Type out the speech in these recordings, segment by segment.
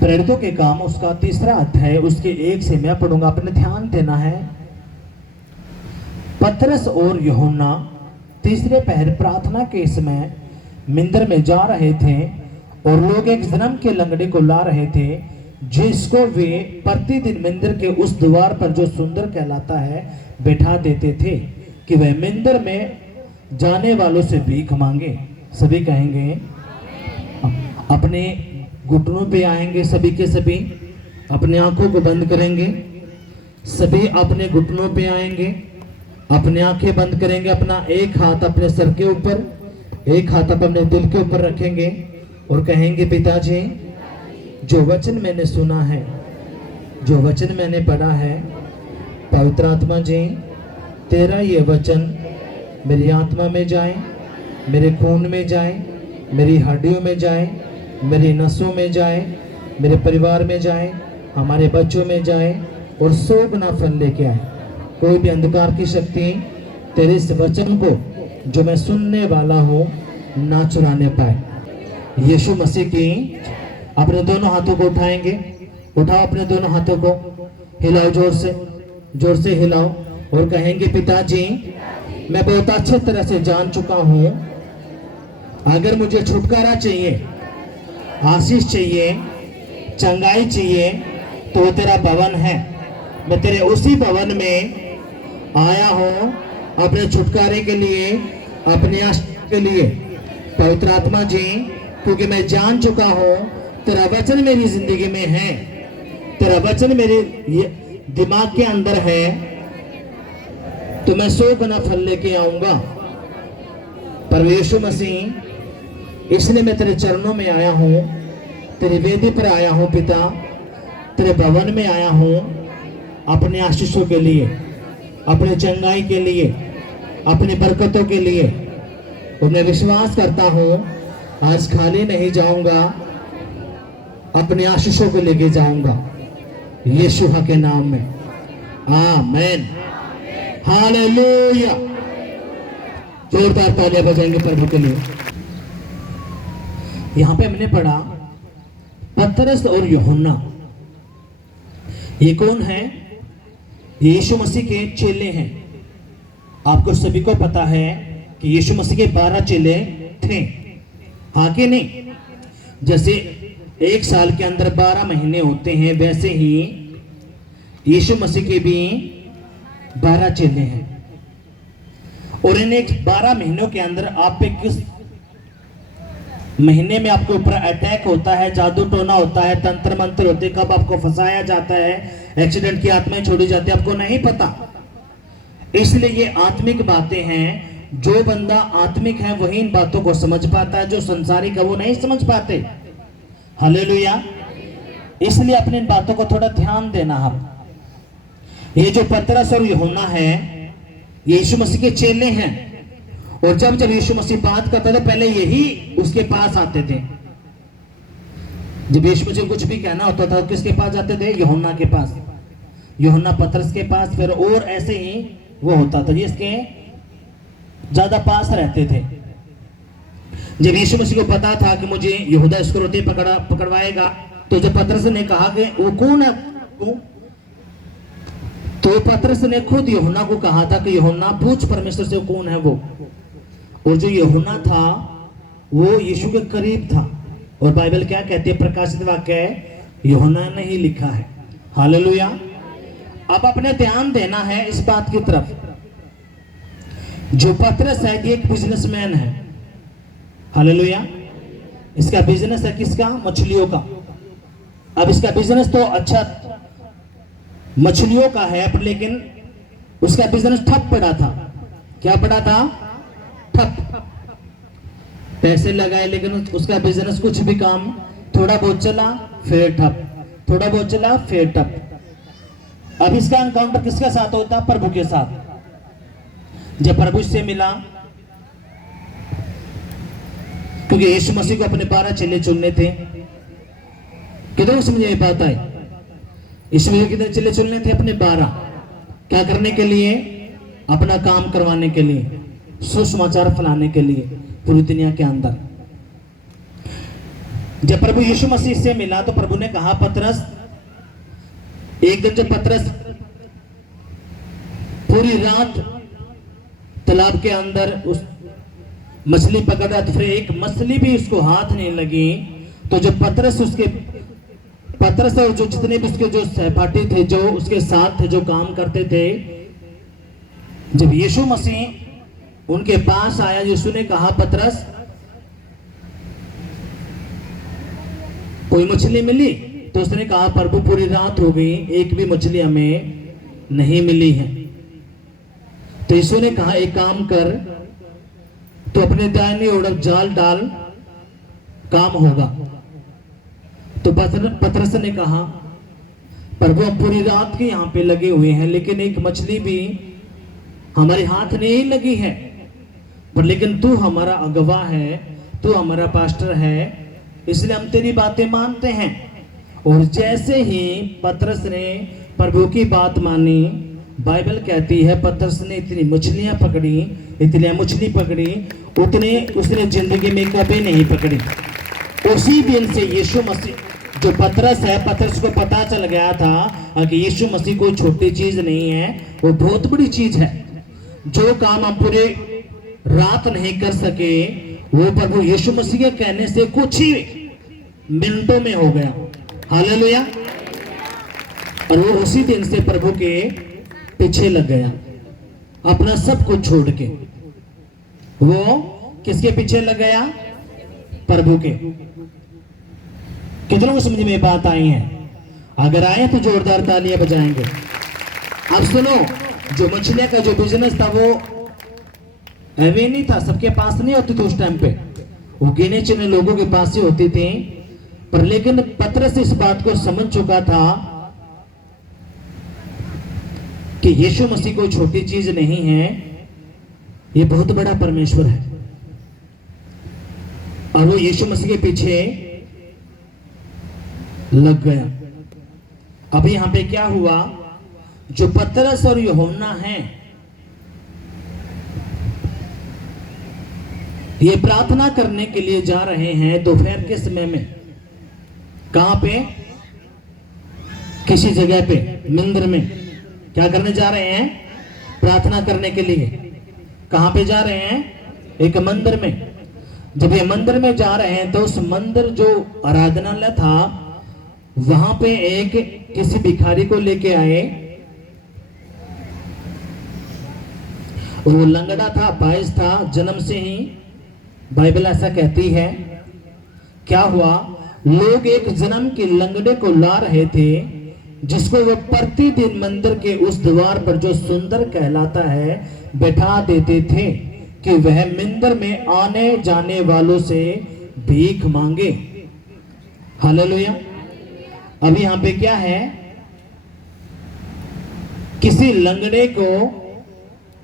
प्रेरितों के काम उसका 3रा अध्याय उसके 1 से मैं पढ़ूंगा, अपने ध्यान देना है। पतरस और यूहन्ना तीसरे पहर प्रार्थना के समय मंदिर में जा रहे थे और लोग एक जन्म के लंगड़े को ला रहे थे, जिसको वे प्रतिदिन मंदिर के उस द्वार पर जो सुंदर कहलाता है बैठा देते थे कि वह मंदिर में जाने वालों से भीख मांगे। सभी कहेंगे अपने घुटनों पे आएंगे, सभी के सभी अपने आंखों को बंद करेंगे, सभी अपने घुटनों पे आएंगे, अपने आंखें बंद करेंगे, अपना एक हाथ अपने सर के ऊपर, एक हाथ अपने दिल के ऊपर रखेंगे और कहेंगे पिताजी, जो वचन मैंने सुना है, जो वचन मैंने पढ़ा है, पवित्र आत्मा जी तेरा ये वचन मेरी आत्मा में जाए, मेरे खून में जाए, मेरी हड्डियों में जाए, मेरी नसों में जाए, मेरे परिवार में जाए, हमारे बच्चों में जाए और 100 गुना फल लेके आए। कोई भी अंधकार की शक्ति तेरे इस वचन को जो मैं सुनने वाला हूँ ना चुराने पाए। यीशु मसीह की अपने दोनों हाथों को उठाएंगे, उठाओ अपने दोनों हाथों को, हिलाओ जोर से हिलाओ और कहेंगे पिताजी मैं बहुत अच्छे तरह से जान चुका हूँ, अगर मुझे छुटकारा चाहिए, आशीष चाहिए, चंगाई चाहिए तो वो तेरा भवन है। मैं तेरे उसी भवन में आया हूँ अपने छुटकारे के लिए, अपने आशीष के लिए। पवित्र आत्मा जी क्योंकि मैं जान चुका हूँ तेरा वचन मेरी जिंदगी में है, तेरा वचन मेरे दिमाग के अंदर है, तो मैं 100 गुना फल लेके आऊंगा। पर यीशु मसीह इसलिए मैं तेरे चरणों में आया हूँ, तेरी वेदी पर आया हूँ पिता, तेरे भवन में आया हूँ अपने आशीषों के लिए, अपने चंगाई के लिए, अपनी बरकतों के लिए। और मैं विश्वास करता हूँ आज खाली नहीं जाऊंगा, अपने आशीषों को लेके जाऊंगा यीशु के नाम में। आमीन, हालेलुया। जोरदार तालियां बजाएंगे प्रभु के लिए। यहां पे हमने पढ़ा पतरस और यूहन्ना, ये कौन है? यीशु मसीह के चेले हैं। आपको सभी को पता है कि यीशु मसीह के 12 चेले थे, हाँ कि नहीं? जैसे एक साल के अंदर 12 महीने होते हैं, वैसे ही यीशु मसीह के भी 12 चेले हैं। और इन 12 महीनों के अंदर आप पे किस महीने में आपके ऊपर अटैक होता है, जादू टोना होता है, तंत्र मंत्र होते, कब आपको फंसाया जाता है, एक्सीडेंट की आत्माएं छोड़ी जाती है, आपको नहीं पता। इसलिए ये आत्मिक बातें हैं। जो बंदा आत्मिक है वही इन बातों को समझ पाता है, जो संसारिक है वो नहीं समझ पाते। हालेलुया। इसलिए अपनी इन बातों को थोड़ा ध्यान देना। हम ये जो पतरस और यूहन्ना है ये यीशु मसीह के चेले हैं। और जब यीशु मसीह बात करता था पहले यही उसके पास आते थे। जब यीशु मसीह कुछ भी कहना होता था किसके पास जाते थे? यूहन्ना के पास, यूहन्ना पतरस के पास, फिर और ऐसे ही वो होता था जिसके ज्यादा पास रहते थे। जब यीशु मसीह को पता था कि मुझे यहूदा इस्करियोती पकड़वाएगा, तो जब पतरस ने कहा कि वो कौन है, तो पतरस ने खुद यूहन्ना को कहा था कि यूहन्ना पूछ परमेश्वर से कौन है वो। और जो यूहन्ना था वो यीशु के करीब था। और बाइबल क्या कहती है? प्रकाशित वाक्य यूहन्ना ने ही लिखा है। हालेलुया। अब अपने ध्यान देना है इस बात की तरफ। जो पतरस है ये एक बिजनेसमैन है। हालेलुया। इसका बिजनेस है किसका? मछलियों का। अब इसका बिजनेस तो अच्छा मछलियों का है, लेकिन उसका बिजनेस ठप पड़ा था। क्या पड़ा था? ठप। पैसे लगाए लेकिन उसका बिजनेस कुछ भी काम, थोड़ा बहुत चला फिर ठप, थोड़ा बहुत चला फिर ठप। अब इसका एनकाउंटर किसके साथ होता? प्रभु के साथ। जब प्रभु से मिला, क्योंकि यीशु मसीह को अपने 12 चेले चुनने थे। किधर समझ ये बात आई? इसमें कितने चेले चुनने थे? अपने 12। क्या करने के लिए? अपना काम करवाने के लिए, सुसमाचार फैलाने के लिए पूरी दुनिया के अंदर। जब प्रभु यीशु मसीह से मिला तो प्रभु ने कहा पतरस, एक दिन जब पतरस पूरी रात तालाब के अंदर उस मछली पकड़ा तो फिर एक मछली भी उसको हाथ नहीं लगी, तो जब पतरस और जो जितने भी उसके जो सहपाठी थे, जो उसके साथ थे, जो काम करते थे, जब यीशु मसीह उनके पास आया, यीशु ने कहा पतरस कोई मछली मिली? तो उसने कहा प्रभु पूरी रात हो गई, एक भी मछली हमें नहीं मिली है। तो यीशु ने कहा एक काम कर, तो अपने दाहिनी ओर जाल डाल, काम होगा। तो पतरस ने कहा प्रभु हम पूरी रात के यहाँ पे लगे हुए हैं, लेकिन एक मछली भी हमारे हाथ नहीं लगी है, पर लेकिन तू हमारा अगवा है, तू हमारा पास्टर है, इसलिए हम तेरी बातें मानते हैं। और जैसे ही पतरस ने प्रभु की बात मानी, बाइबल कहती है पतरस ने इतनी मछलियां पकड़ी, इतनी मछली पकड़ी, उतने उसने जिंदगी में कभी नहीं पकड़ी। उसी दिन से यीशु मसीह जो पतरस है, पतरस को पता चल गया था कि यीशु मसीह कोई छोटी चीज नहीं है, वो बहुत बड़ी चीज है। जो काम हम पूरे रात नहीं कर सके, वो प्रभु यीशु मसीह के कहने से कुछ ही मिनटों में हो गया। हालेलुया। और वो उसी दिन से प्रभु के पीछे लग गया, अपना सब कुछ छोड़ के। वो किसके पीछे लग गया? प्रभु के। कितनों को समझ में बात आई है? अगर आए तो जोरदार तालियां बजाएंगे। अब सुनो, जो मछलियां का जो बिजनेस था वो अवे नहीं था, सबके पास नहीं होती थी उस टाइम पे, वो गिने चुने लोगों के पास ही होती थी। पर लेकिन पतरस इस बात को समझ चुका था कि यीशु मसीह कोई छोटी चीज नहीं है, ये बहुत बड़ा परमेश्वर है। और वो यीशु मसीह के पीछे लग गया। अब यहां पे क्या हुआ? जो पतरस और यूहन्ना हैं, ये प्रार्थना करने के लिए जा रहे हैं दोपहर के समय में। कहां पे? किसी जगह पे, मंदिर में। क्या करने जा रहे हैं? प्रार्थना करने के लिए। कहां पे जा रहे हैं? एक मंदिर में। जब ये मंदिर में जा रहे हैं तो उस मंदिर जो आराधनालय था, वहां पे एक किसी भिखारी को लेके आए। वो लंगड़ा था, बाइस था जन्म से ही, बाइबल ऐसा कहती है। क्या हुआ? लोग एक जन्म के लंगड़े को ला रहे थे, जिसको वो प्रतिदिन मंदिर के उस द्वार पर जो सुंदर कहलाता है बैठा देते थे कि वह मंदिर में आने जाने वालों से भीख मांगे। हालेलुया। अब यहां पे क्या है? किसी लंगड़े को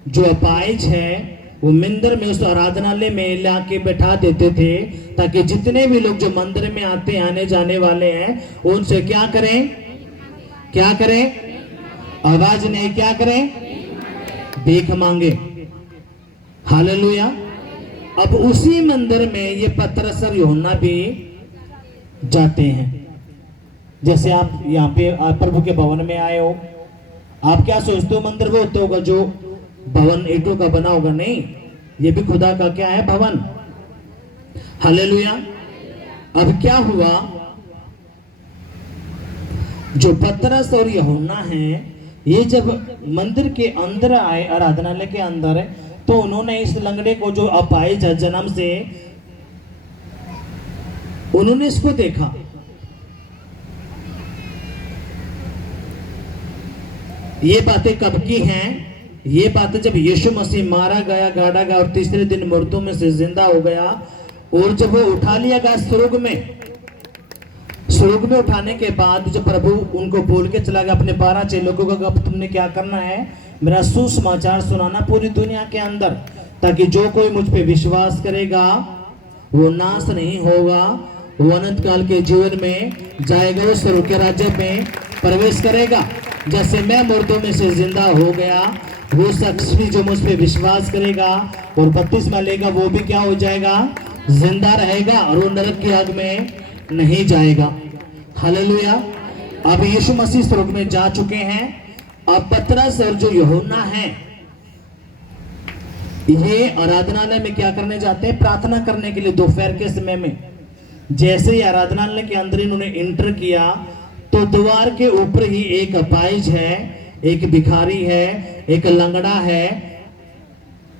जो अपाहिज है, वो मंदिर में उस आराधनालय में लाके बैठा देते थे, ताकि जितने भी लोग जो मंदिर में आते आने जाने वाले हैं, उनसे क्या करें? क्या करें? आवाज नहीं, क्या करें? भीख मांगे। हालेलुया। अब उसी मंदिर में ये पतरस और यूहन्ना भी जाते हैं। जैसे आप यहाँ पे आप प्रभु के भवन में आए हो, आप क्या सोचते हो मंदिर वो होता होगा जो भवन ईंटों का बना होगा? नहीं, ये भी खुदा का क्या है? भवन। हालेलुया। अब क्या हुआ? जो पतरस और यूहन्ना हैं, ये जब मंदिर के अंदर आए, आराधनालय के अंदर, तो उन्होंने इस लंगड़े को जो अपाहिज है जन्म से, उन्होंने इसको देखा। ये बातें कब की हैं? ये बातें जब यीशु मसीह मारा गया, गाड़ा गया और तीसरे दिन मुर्दों में से जिंदा हो गया, और जब वो उठा लिया गया स्वर्ग में। स्वर्ग में उठाने के बाद जब प्रभु उनको बोल के चला गया अपने 12 चेलों को, अब तुमने क्या करना है? मेरा सुसमाचार सुनाना पूरी दुनिया के अंदर, ताकि जो कोई मुझ पे विश्वास करेगा वो नाश नहीं होगा, वो अनंत काल के जीवन में जाएगा, वो स्वर्ग के राज्य में प्रवेश करेगा। जैसे मैं मुर्दों में से जिंदा हो गया, वो शख्स भी जो मुझ पे विश्वास करेगा और बपतिस्मा लेगा, वो भी क्या हो जाएगा? जिंदा रहेगा, और वो नरक की आग में नहीं जाएगा। हालेलुया। अब यीशु मसीह स्वर्ग में जा चुके हैं। अब पतरस और जो यूहन्ना है ये आराधनालय में क्या करने जाते हैं? प्रार्थना करने के लिए दोपहर के समय में। जैसे ही आराधनालय के अंदर इन्होंने इंटर किया तो द्वार के ऊपर ही एक अपाहिज है, एक भिखारी है, एक लंगड़ा है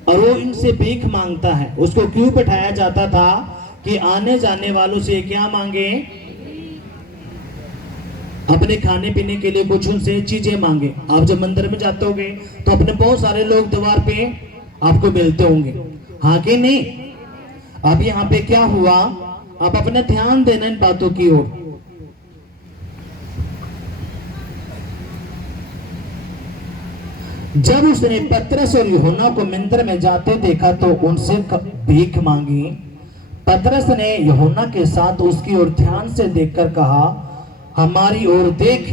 और वो इनसे भीख मांगता है। उसको क्यों बैठाया जाता था कि आने जाने वालों से क्या मांगे? अपने खाने पीने के लिए कुछ उनसे चीजें मांगे। आप जब मंदिर में जाते होंगे तो अपने बहुत सारे लोग द्वार पे आपको मिलते होंगे, हाँ कि नहीं? अब यहाँ पे क्या हुआ? आप अपना ध्यान देना इन बातों की ओर। जब उसने पतरस और यूहन्ना को मंदिर में जाते देखा तो उनसे भीख मांगी। पतरस ने यूहन्ना के साथ उसकी ओर ध्यान से देखकर कहा, हमारी ओर देख।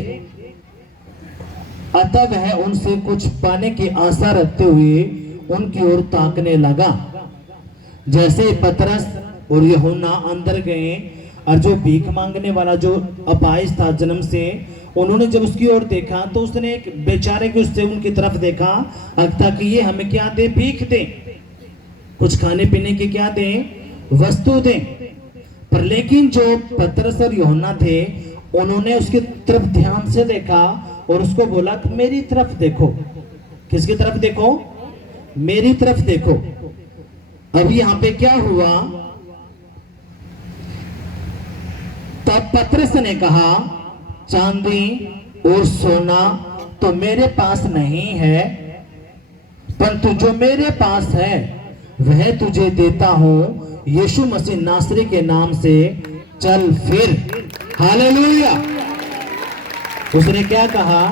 अतः वह उनसे कुछ पाने की आशा रखते हुए उनकी ओर ताकने लगा। जैसे पतरस और यूहन्ना अंदर गए और जो भीख मांगने वाला जो अपाहिज था जन्म से, उन्होंने जब उसकी ओर देखा तो उसने एक बेचारे के उससे उनकी तरफ देखा ताकि ये हमें क्या दे? भीख दे, कुछ खाने पीने की क्या दे? वस्तु दे। पर लेकिन जो पतरस और यूहन्ना थे उन्होंने उसकी तरफ ध्यान से देखा और उसको बोला कि मेरी तरफ देखो। किसकी तरफ देखो? मेरी तरफ देखो। अब यहां पे क्या हुआ? तब पतरस ने कहा, चांदी और सोना तो मेरे पास नहीं है, परंतु जो मेरे पास है वह तुझे देता हूं। यीशु मसीह नासरी के नाम से चल फिर। हालेलुया। उसने क्या कहा?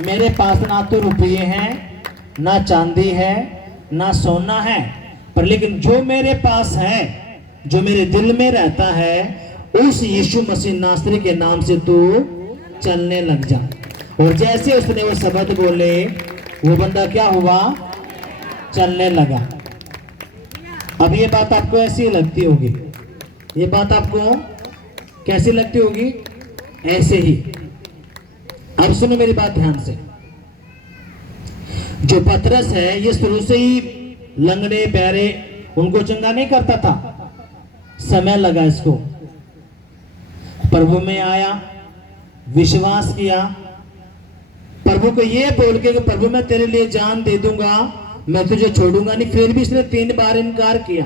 मेरे पास ना तो रुपये हैं, ना चांदी है, ना सोना है, पर लेकिन जो मेरे पास है, जो मेरे दिल में रहता है, उस यीशु मसीह नासरी के नाम से तू चलने लग जा। और जैसे उसने वो शब्द बोले वो बंदा क्या हुआ? चलने लगा। अब ये बात आपको ऐसी लगती होगी, ये बात आपको कैसी लगती होगी? ऐसे ही। अब सुनो मेरी बात ध्यान से। जो पतरस है ये शुरू से ही लंगड़े बहरे उनको चंगा नहीं करता था। समय लगा इसको, प्रभु में आया, विश्वास किया, प्रभु को ये बोल के कि प्रभु मैं तेरे लिए जान दे दूंगा, मैं तुझे छोड़ूंगा नहीं। फिर भी इसने 3 बार इनकार किया।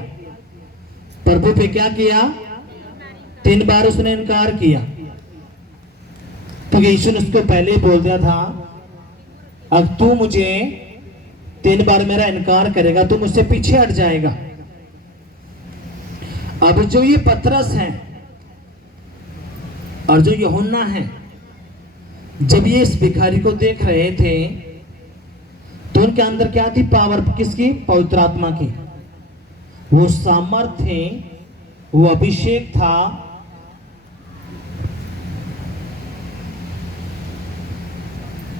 प्रभु पे क्या किया? 3 बार उसने इनकार किया। क्योंकि यीशु ने उसको पहले ही बोल दिया था, अब तू मुझे 3 बार मेरा इनकार करेगा तो मुझसे पीछे हट जाएगा। अब जो ये पतरस है और जो यूहन्ना है, जब ये इस भिखारी को देख रहे थे तो उनके अंदर क्या थी? पावर किसकी? पवित्र आत्मा की। वो सामर्थ थे, वो अभिषेक था।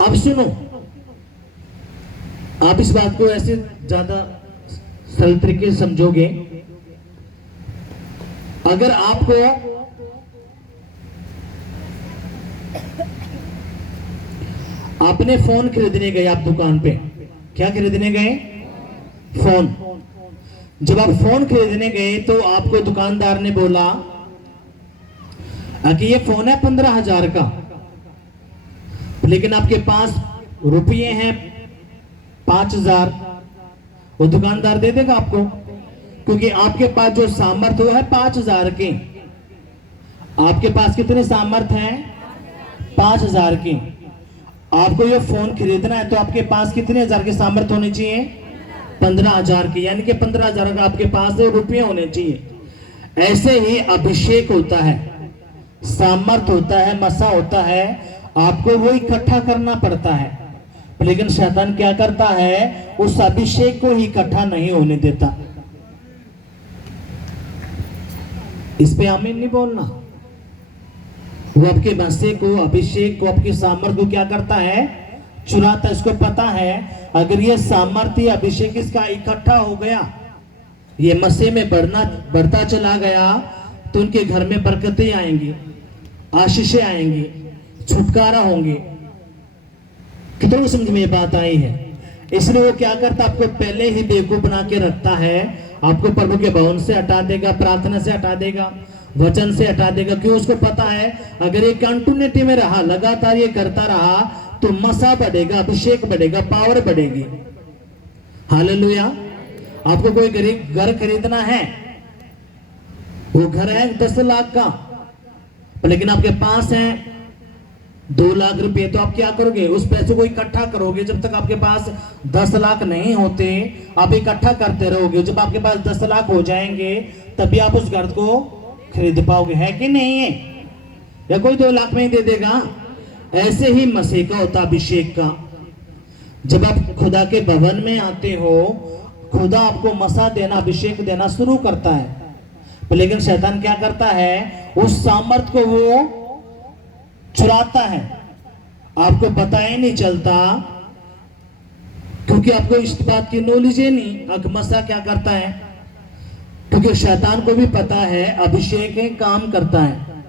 अब सुनो, आप इस बात को ऐसे ज्यादा सरल तरीके से समझोगे। अगर आपको आपने फोन खरीदने गए, आप दुकान पे क्या खरीदने गए? फोन। जब आप फोन खरीदने गए तो आपको दुकानदार ने बोला कि ये फोन है 15,000 का, लेकिन आपके पास रुपये हैं 5,000, वो दुकानदार दे देगा आपको? क्योंकि आपके पास जो सामर्थ्य है 5,000 की। आपके पास कितने सामर्थ्य हैं? 5,000 की। आपको ये फोन खरीदना है तो आपके पास कितने हजार के सामर्थ्य होने चाहिए? 15,000 की, यानी कि 15,000 का आपके पास रुपये होने चाहिए। ऐसे ही अभिषेक होता है, सामर्थ्य होता है, मसा होता है, आपको वो इकट्ठा करना पड़ता है। लेकिन शैतान क्या करता है? उस अभिषेक को ही इकट्ठा नहीं होने देता। इस पे आमीन नहीं बोलना। वो आपके मसीह को, अभिषेक को, आपके सामर्थ्य को क्या करता है? चुराता है। इसको पता है अगर ये सामर्थ्य अभिषेक इसका इकट्ठा हो गया, ये मसीह में बढ़ता चला गया, तो उनके घर में बरकतें आएंगी, आशीषें आएंगी, छुटकारा होंगे। कितनों समझ में ये बात आई है? इसलिए वो क्या करता, आपको पहले ही बेवकूफ बना के रखता है, आपको प्रभु के भवन से हटा देगा, प्रार्थना से हटा देगा, वचन से हटा देगा। क्यों? उसको पता है अगर ये कंटिन्यूटी में रहा, लगातार ये करता रहा, तो मसा बढ़ेगा, अभिषेक बढ़ेगा, पावर बढ़ेगी। हालेलुया। आपको कोई गरीब घर खरीदना है, वो घर है 10 लाख का, लेकिन आपके पास है 2 लाख रुपए, तो आप क्या करोगे? उस पैसे को इकट्ठा करोगे। जब तक आपके पास 10 लाख नहीं होते, आप इकट्ठा करते रहोगे। जब आपके पास 10 लाख हो जाएंगे, तभी आप उस घर को खरीद पाओगे, है कि नहीं है? या कोई 2 लाख में ही दे देगा? ऐसे ही मसीह का होता अभिषेक का। जब आप खुदा के भवन में आते हो, खुदा आपको मसा देना, अभिषेक देना शुरू करता है। लेकिन शैतान क्या करता है? उस सामर्थ को वो चुराता है, आपको पता ही नहीं चलता, क्योंकि आपको इस बात की नॉलेज ही नहीं। अगमसा क्या करता है? क्योंकि शैतान को भी पता है अभिषेक काम करता है।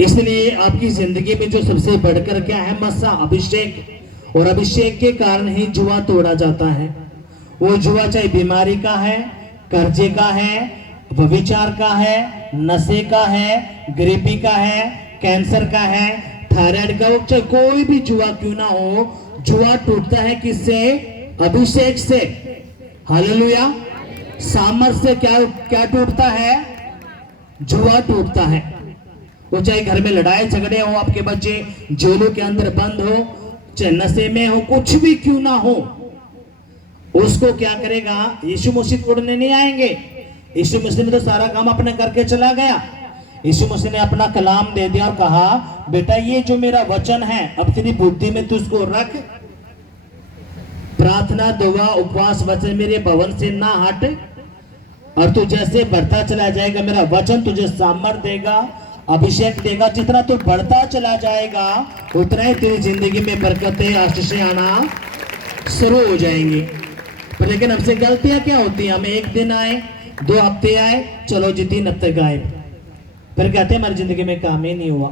इसलिए आपकी जिंदगी में जो सबसे बढ़कर क्या है? मसा, अभिषेक। और अभिषेक के कारण ही जुआ तोड़ा जाता है। वो जुआ चाहे बीमारी का है, कर्जे का है, व्यभिचार का है, नशे का है, गरीबी का है, कैंसर का है, थायराइड का हो, चाहे कोई भी जुआ क्यों ना हो, जुआ टूटता है किससे? अभिषेक से। हालेलुया। सामर्थ से क्या टूटता है? जुआ टूटता है। वो चाहे घर में लड़ाई झगड़े हो, आपके बच्चे जेलों के अंदर बंद हो, चाहे नशे में हो, कुछ भी क्यों ना हो, उसको क्या करेगा? यीशु मसीह तोड़ने नहीं आएंगे। यीशु मसीह ने तो सारा काम अपने करके चला गया। यीशु मसीह ने अपना कलाम दे दिया और कहा, बेटा ये जो मेरा वचन है, अब तेरी बुद्धि में तू उसको रख। प्रार्थना, दुआ, उपवास, वचन मेरे भवन से ना हट, और तू जैसे बढ़ता चला जाएगा, मेरा वचन तुझे सामर्थ देगा, अभिषेक देगा। जितना तू बढ़ता चला जाएगा, उतना ही तेरी जिंदगी में बरकतें, आशीषें आना शुरू हो जाएंगी। पर लेकिन हमसे गलतियां क्या होती हैं? हमें एक दिन आए, 2 हफ्ते आए, चलो जी 3 हफ्ते गायब, फिर कहते हैं हमारी जिंदगी में काम ही नहीं हुआ।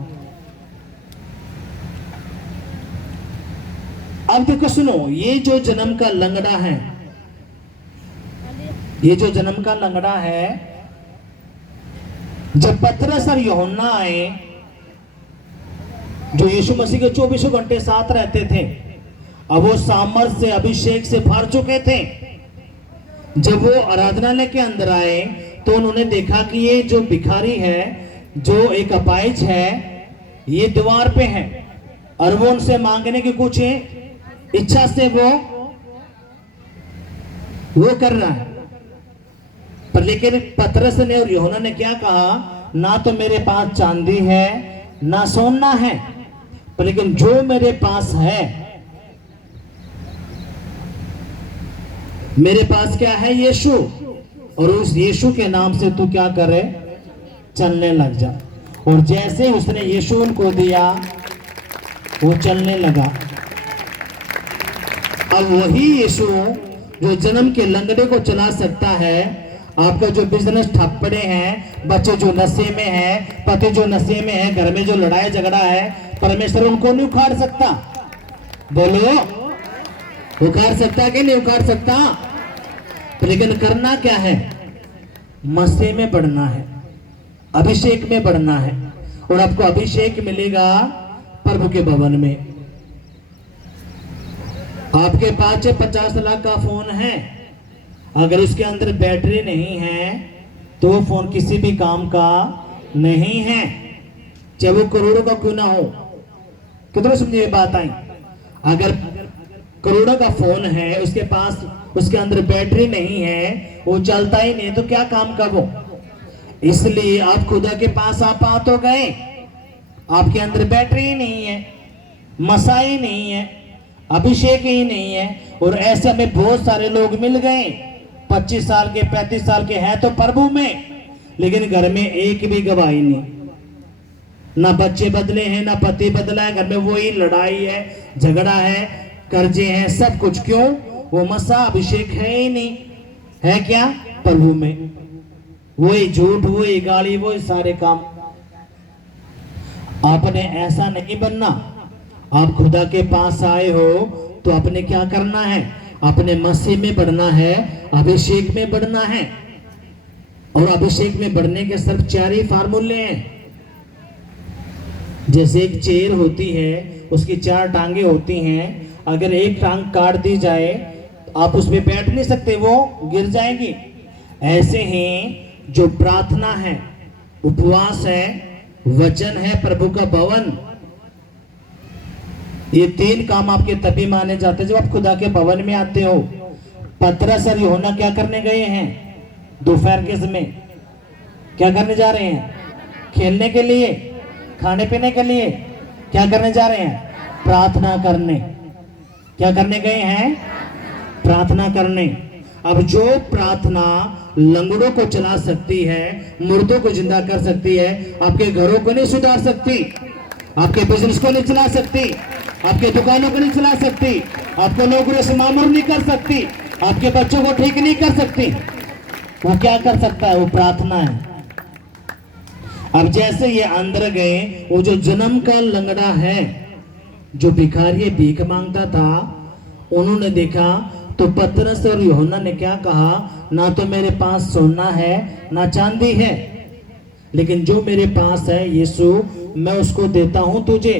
अब देखो सुनो, ये जो जन्म का लंगड़ा है, ये जो जन्म का लंगड़ा है, जब पतरस और यूहन्ना आए, जो यीशु मसीह के 24 घंटे साथ रहते थे, अब वो सामर्थ से, अभिषेक से भर चुके थे। जब वो आराधनालय के अंदर आए, तो उन्होंने देखा कि ये जो भिखारी है, जो एक अपाहिज है, ये द्वार पे है, और वो उनसे मांगने की कुछ इच्छा से वो कर रहा है। पर लेकिन पतरस ने और यूहन्ना ने क्या कहा? ना तो मेरे पास चांदी है, ना सोना है, पर लेकिन जो मेरे पास है, मेरे पास क्या है? यीशु। और उस यीशु के नाम से तू क्या करे? चलने लग जा। और जैसे उसने यीशु उनको दिया, वो चलने लगा। अब वही यीशु जो जन्म के लंगड़े को चला सकता है, आपका जो बिजनेस ठप पड़े हैं, बच्चे जो नशे में है, पति जो नशे में है, घर में जो लड़ाई झगड़ा है, परमेश्वर उनको नहीं उखाड़ सकता। बोलो, उखाड़ सकता कि नहीं उखाड़ सकता? लेकिन करना क्या है? मसीह में बढ़ना है, अभिषेक में बढ़ना है। और आपको अभिषेक मिलेगा प्रभु के भवन में। आपके पास 50 लाख का फोन है, अगर उसके अंदर बैटरी नहीं है, तो वो फोन किसी भी काम का नहीं है, चाहे वो करोड़ों का क्यों ना हो। कितने समझे ये बात आई? अगर करोड़ों का फोन है, उसके पास उसके अंदर बैटरी नहीं है, वो चलता ही नहीं, तो क्या काम का वो? इसलिए आप खुदा के पास आप आ तो गए, आपके अंदर बैटरी ही नहीं है, मसा ही नहीं है, अभिषेक ही नहीं है। और ऐसे हमें बहुत सारे लोग मिल गए, 25 साल के, 35 साल के हैं तो प्रभु में, लेकिन घर में एक भी गवाही नहीं, ना बच्चे बदले हैं, ना पति बदला है, घर में वही लड़ाई है, झगड़ा है, कर्जे हैं, सब कुछ। क्यों? वो मसा, अभिषेक है ही नहीं। है क्या? प्रभु में। वही झूठ, वही गाली, वही सारे काम। आपने ऐसा नहीं बनना। आप खुदा के पास आए हो तो आपने क्या करना है? अपने मसीह में बढ़ना है, अभिषेक में बढ़ना है। और अभिषेक में बढ़ने के सिर्फ 4 ही फार्मूले हैं। जैसे एक चेयर होती है, उसकी 4 टांगे होती हैं। अगर एक टांग काट दी जाए तो आप उसमें बैठ नहीं सकते, वो गिर जाएगी। ऐसे ही जो प्रार्थना है, उपवास है, वचन है, प्रभु का भवन, ये 3 काम आपके तभी माने जाते हैं जब आप खुदा के भवन में आते हो। पतरस और यूहन्ना क्या करने गए हैं? दोपहर के समय क्या करने जा रहे हैं? खेलने के लिए, खाने पीने के लिए। क्या करने जा रहे हैं? प्रार्थना करने। क्या करने गए हैं? प्रार्थना करने। अब जो प्रार्थना लंगड़ों को चला सकती है, मुर्दों को जिंदा कर सकती है, आपके घरों को नहीं सुधार सकती, आपके बिजनेस को नहीं चला सकती, आपके दुकानों को नहीं चला सकती, आपको नौकरी से मामूर नहीं कर सकती, आपके बच्चों को ठीक नहीं कर सकती। वो क्या कर सकता है? वो प्रार्थना है। अब जैसे ये अंदर गए, वो जो जन्म का लंगड़ा है, जो भिखारी भीख मांगता था, उन्होंने देखा तो पतरस और यूहन्ना ने क्या कहा? ना तो मेरे पास सोना है ना चांदी है, लेकिन जो मेरे पास है यीशु, मैं उसको देता हूं तुझे,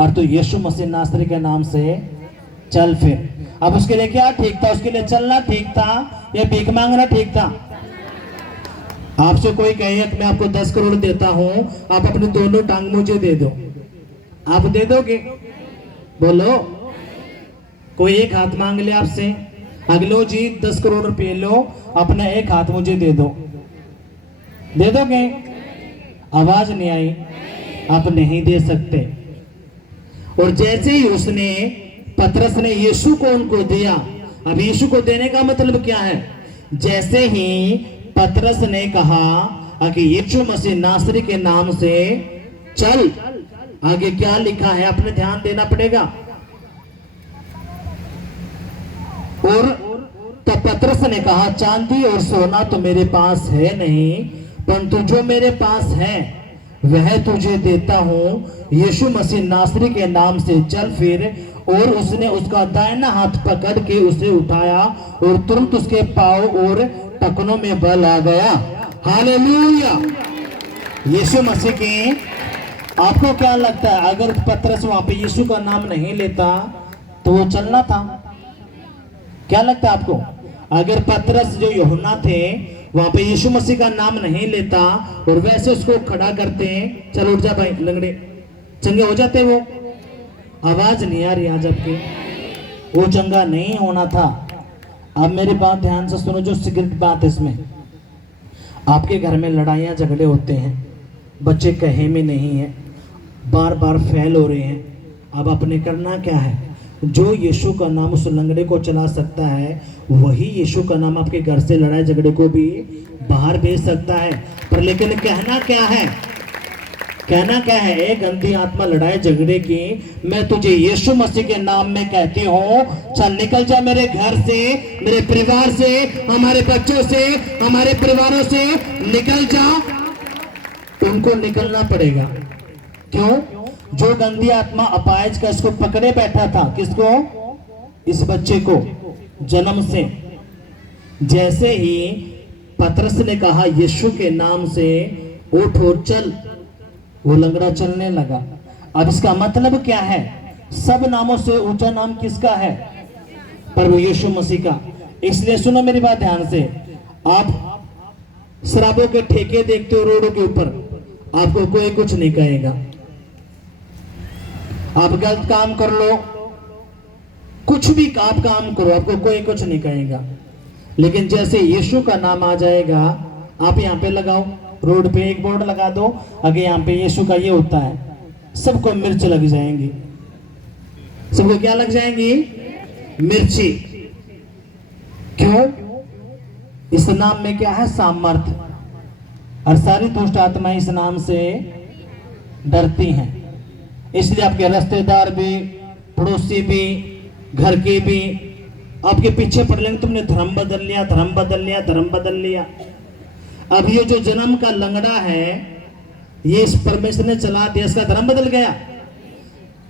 और तू यीशु मसीह नासरी के नाम से चल फिर। अब उसके लिए क्या ठीक था? उसके लिए चलना ठीक था या भीख मांगना ठीक था? आपसे कोई कहे कि मैं आपको 10 करोड़ देता हूं, आप अपनी दोनों टांग मुझे दे दो, आप दे दोगे? बोलो। कोई एक हाथ मांग ले आपसे, अगलो जी 10 करोड़ रुपए लो, अपना एक हाथ मुझे दे दो, दे दोगे? आवाज नहीं आई, आप नहीं दे सकते। और जैसे ही उसने, पतरस ने यीशु को उनको दिया। अब यीशु को देने का मतलब क्या है? जैसे ही पतरस ने कहा कि यीशु मसीह नासरी के नाम से चल, आगे क्या लिखा है आपने ध्यान देना पड़ेगा। और तब पतरस ने कहा, चांदी और सोना तो मेरे पास है नहीं, परंतु जो मेरे पास है वह तुझे देता हूं। यीशु मसीह नासरी के नाम से चल फिर। और उसने उसका दाहिना हाथ पकड़ के उसे उठाया और तुरंत उसके पांव और टखनों में बल आ गया। हालेलुया। यीशु मसीह के, आपको क्या लगता है अगर पतरस वहां पे यीशु का नाम नहीं लेता तो वो चलना था? क्या लगता है आपको? अगर पतरस जो यूहन्ना थे वहां पे यीशु मसीह का नाम नहीं लेता और वैसे उसको खड़ा करते, चल उठ जा भाई लंगड़े, चंगे हो जाते वो? आवाज नहीं आ रही आज आपकी? वो चंगा नहीं होना था। अब मेरी बात ध्यान से सुनो, जो सिगरेट बात इसमें, आपके घर में लड़ाइयाँ झगड़े होते हैं, बच्चे कहे में नहीं है, बार बार फेल हो रहे हैं। अब आपने करना क्या है? जो यीशु का नाम उस लंगड़े को चला सकता है, वही यीशु का नाम आपके घर से लड़ाई झगड़े को भी बाहर भेज सकता है। पर लेकिन कहना क्या है? कहना क्या है? एक गंदी आत्मा लड़ाई झगड़े की, मैं तुझे यीशु मसीह के नाम में कहती हूँ, चल निकल जा मेरे घर से, मेरे परिवार से, हमारे बच्चों से, हमारे परिवारों से निकल जा। उनको निकलना पड़ेगा। क्यों? जो गंदी आत्मा अपायज का इसको पकड़े बैठा था, किसको? इस बच्चे को जन्म से। जैसे ही पतरस ने कहा यीशु के नाम से उठ और चल, वो लंगड़ा चलने लगा। अब इसका मतलब क्या है? सब नामों से ऊंचा नाम किसका है? प्रभु यीशु मसीह का। इसलिए सुनो मेरी बात ध्यान से, आप शराबों के ठेके देखते हो रोडों के ऊपर, आपको कोई कुछ नहीं कहेगा। आप गलत काम कर लो, कुछ भी आप काम करो, आपको कोई कुछ नहीं कहेगा। लेकिन जैसे यीशु का नाम आ जाएगा, आप यहाँ पे लगाओ, रोड पे एक बोर्ड लगा दो, आगे यहाँ पे यीशु का ये होता है, सबको मिर्च लग जाएंगी। सबको क्या लग जाएंगी? मिर्ची। क्यों? इस नाम में क्या है? सामर्थ्य। और सारी दुष्ट आत्माएं इस नाम से डरती हैं। इसलिए आपके रिश्तेदार भी, पड़ोसी भी, घर के भी आपके पीछे पड़ लेंगे, तुमने धर्म बदल लिया, धर्म बदल लिया, धर्म बदल लिया। अब ये जो जन्म का लंगड़ा है, ये इस परमेश्वर ने चला दिया, इसका धर्म बदल गया।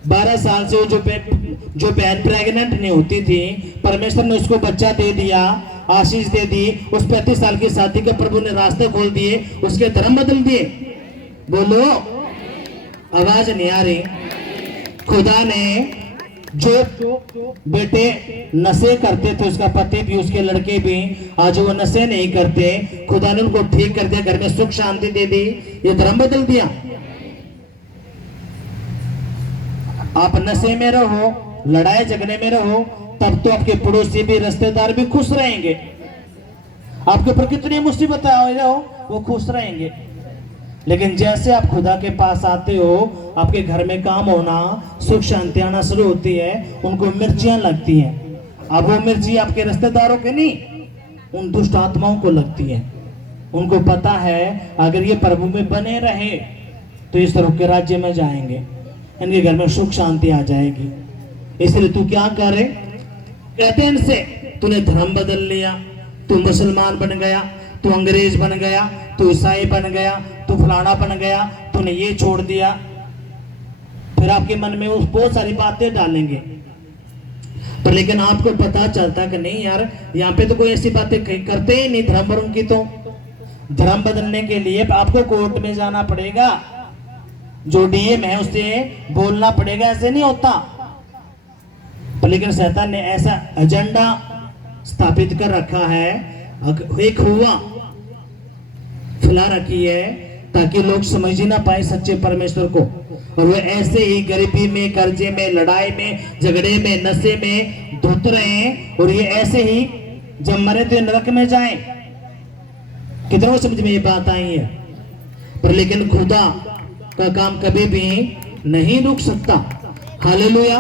12 साल से वो जो बहन प्रेग्नेंट नहीं होती थी, परमेश्वर ने उसको बच्चा दे दिया, आशीष दे दी। उस 35 साल की शादी के प्रभु ने रास्ते खोल दिए, उसके धर्म बदल दिए। बोलो, आवाज नहीं आ रही। खुदा ने जो बेटे नशे करते थे, उसका पति भी उसके लड़के भी, आज वो नशे नहीं करते, खुदा ने उनको ठीक कर दिया, घर में सुख शांति दे दी। ये धर्म बदल दिया। आप नशे में रहो, लड़ाई झगड़े में रहो, तब तो आपके पड़ोसी भी, रिश्तेदार भी खुश रहेंगे। आपके ऊपर कितनी मुसीबत आए हो, वो खुश रहेंगे। लेकिन जैसे आप खुदा के पास आते हो, आपके घर में काम होना, सुख शांति आना शुरू होती है, उनको मिर्चियां लगती हैं। अब वो मिर्ची आपके रिश्तेदारों के नहीं, उन दुष्ट आत्माओं को लगती है। उनको पता है अगर ये प्रभु में बने रहे तो इस तरह के राज्य में जाएंगे, इनके घर में सुख शांति आ जाएगी। इसलिए तू क्या करे, कहते हैं इनसे, तूने धर्म बदल लिया, तू मुसलमान बन गया, तू अंग्रेज बन गया, तू ईसाई बन गया, तू फलाना बन गया, तूने ये छोड़ दिया। फिर आपके मन में उस बहुत सारी बातें डालेंगे, पर लेकिन आपको पता चलता कि नहीं यार, यहाँ पे तो कोई ऐसी बातें करते ही नहीं धर्म और उनकी। तो धर्म बदलने के लिए आपको कोर्ट में जाना पड़ेगा, जो डीएम है उससे बोलना पड़ेगा, ऐसे नहीं होता। पर लेकिन शैतान ने ऐसा एजेंडा स्थापित कर रखा है, एक हुआ फैला रखी है, ताकि लोग समझ ही ना पाए सच्चे परमेश्वर को। और वो ऐसे ही गरीबी में, कर्जे में, लड़ाई में, झगड़े में, नशे में धुत रहे, और ये ऐसे ही जब मरे तो नरक में जाएं। कितनों समझ में ये बात आई है। पर लेकिन खुदा का काम कभी भी नहीं रुक सकता। हालेलुया।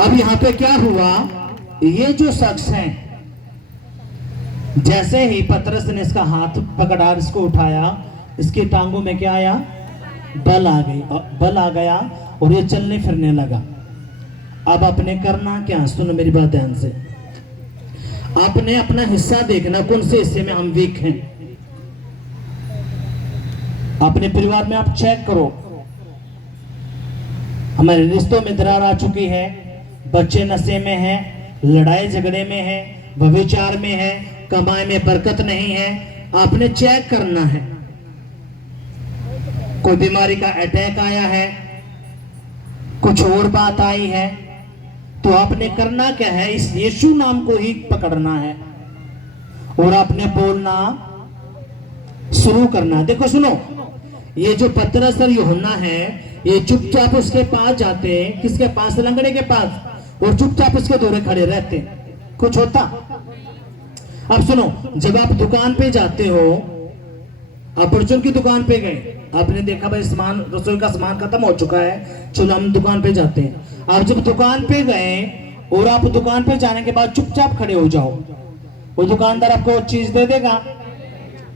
अब यहाँ पे क्या हुआ, ये जो शख्स है, जैसे ही पतरस ने इसका हाथ पकड़ा, इसको उठाया, इसकी टांगों में क्या आया, बल आ गई, बल आ गया, और ये चलने फिरने लगा। अब आपने करना क्या, सुनो मेरी बात ध्यान से। आपने अपना हिस्सा देखना, कौन से हिस्से में हम वीक हैं। अपने परिवार में आप चेक करो, हमारे रिश्तों में दरार आ चुकी है, बच्चे नशे में हैं, लड़ाई झगड़े में है, व्यभिचार में है, कमाई में बरकत नहीं है। आपने चेक करना है। कोई बीमारी का अटैक आया है, कुछ और बात आई है, तो आपने करना क्या है, इस यीशु नाम को ही पकड़ना है और आपने बोलना शुरू करना है। देखो सुनो, ये जो पतरस और यूहन्ना है, ये चुपचाप उसके पास जाते हैं, किसके पास, लंगड़े के पास, और चुपचाप उसके दौरे खड़े रहते, कुछ होता। अब सुनो, जब आप दुकान पे जाते हो, आप परचून की दुकान पे गए, आपने देखा भाई सामान, रसोई का सामान खत्म हो चुका है, चलो हम दुकान पे जाते हैं। आप जब दुकान पे गए और आप दुकान पे जाने के बाद चुपचाप खड़े हो जाओ, वो दुकानदार आपको चीज दे देगा।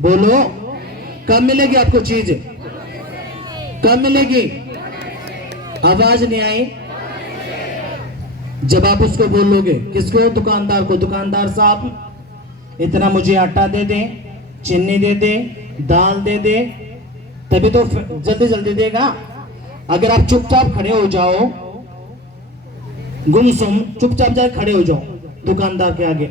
बोलो, कब मिलेगी आपको चीज, कब मिलेगी, आवाज नहीं आई। जब आप उसको बोलोगे, किसको, दुकानदार को, दुकानदार साहब इतना मुझे आटा दे दे, चीनी दे दे, दाल दे दे, तभी तो जल्दी जल्दी देगा। अगर आप चुपचाप खड़े हो जाओ, गुमसुम चुपचाप जाके खड़े हो जाओ दुकानदार के आगे,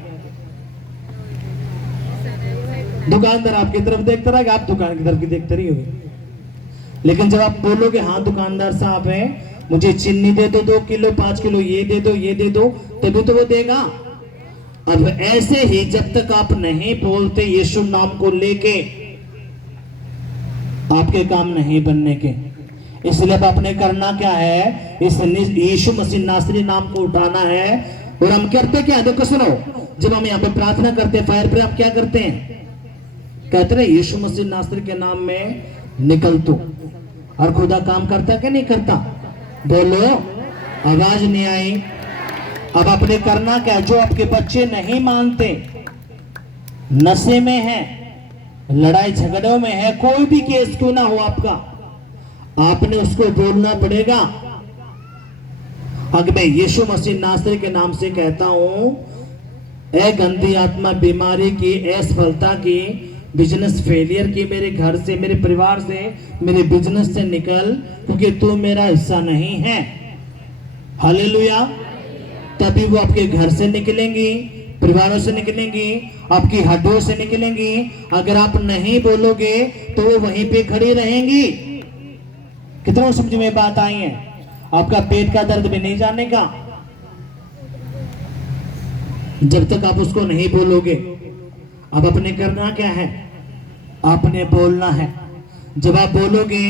दुकानदार आपकी तरफ देखता रहेगा, आप दुकान की तरफ देखते रही होगी। लेकिन जब आप बोलोगे, हाँ दुकानदार साहब है, मुझे चीनी दे दो 2 किलो, 5 किलो, ये दे दो, ये दे दो, तभी तो वो देगा। अब ऐसे ही जब तक आप नहीं बोलते यीशु नाम को लेके, आपके काम नहीं बनने के। इसलिए अब आपने करना क्या है, इस यीशु मसीह नासरी नाम को उठाना है। और हम करते क्या, देखो सुनो, जब हम यहाँ पे प्रार्थना करते हैं, फायर पे, आप क्या करते हैं, कहते रहे यीशु मसीह नासरी के नाम में निकल तू, और खुदा काम करता कि नहीं करता। बोलो, आवाज नहीं आई। अब आपने करना क्या, जो आपके बच्चे नहीं मानते, नशे में है, लड़ाई झगड़ों में है, कोई भी केस क्यों ना हो आपका, आपने उसको बोलना पड़ेगा। अगर मैं यीशु मसीह नासरी के नाम से कहता हूं, ए गंदी आत्मा, बीमारी की, असफलता की, बिजनेस फेलियर की, मेरे घर से, मेरे परिवार से, मेरे बिजनेस से निकल, क्योंकि तू मेरा हिस्सा नहीं है। हालेलुया। तभी वो आपके घर से निकलेंगी, परिवारों से निकलेंगी, आपकी हड्डियों से निकलेंगी। अगर आप नहीं बोलोगे तो वो वहीं पे खड़ी रहेंगी। कितना समझ में बात आई है? आपका पेट का दर्द भी नहीं जाने का जब तक आप उसको नहीं बोलोगे। अब अपने करना क्या है? आपने बोलना है। जब आप बोलोगे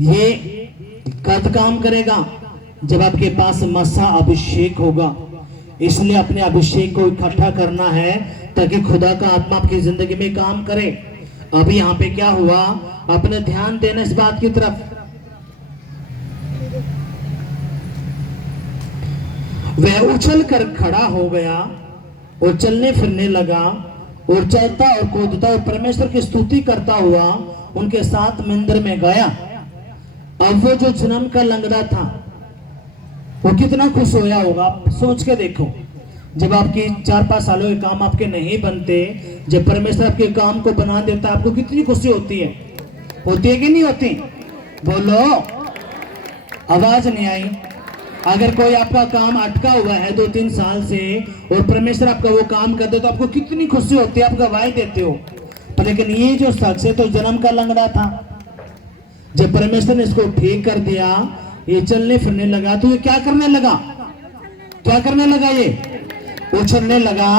ये कब काम करेगा? जब आपके पास मसा अभिषेक होगा। इसलिए अपने अभिषेक को इकट्ठा करना है ताकि खुदा का आत्मा आपकी जिंदगी में काम करे। अभी यहाँ पे क्या हुआ? अपने ध्यान देना इस बात की तरफ। वह उछल कर खड़ा हो गया और चलने फिरने लगा और चलता और कूदता और परमेश्वर की स्तुति करता हुआ उनके साथ मंदिर में गया। अब वो जो जन्म का लंगड़ा था वो कितना खुश होया होगा, आप सोच के देखो। जब आपकी 4-5 सालों के काम आपके नहीं बनते, जब परमेश्वर आपके काम को बना देता, आपको कितनी खुशी होती है? होती है कि नहीं होती? बोलो, आवाज नहीं आई। अगर कोई आपका काम अटका हुआ है 2-3 साल से और परमेश्वर आपका वो काम कर दे तो आपको कितनी खुशी होती है, आप गवाही देते हो। पर लेकिन ये जो शख्स है तो जन्म का लंगड़ा था, जब परमेश्वर ने इसको ठीक कर दिया, ये चलने फिरने लगा, तो ये क्या करने लगा? क्या करने लगा? ये उछलने लगा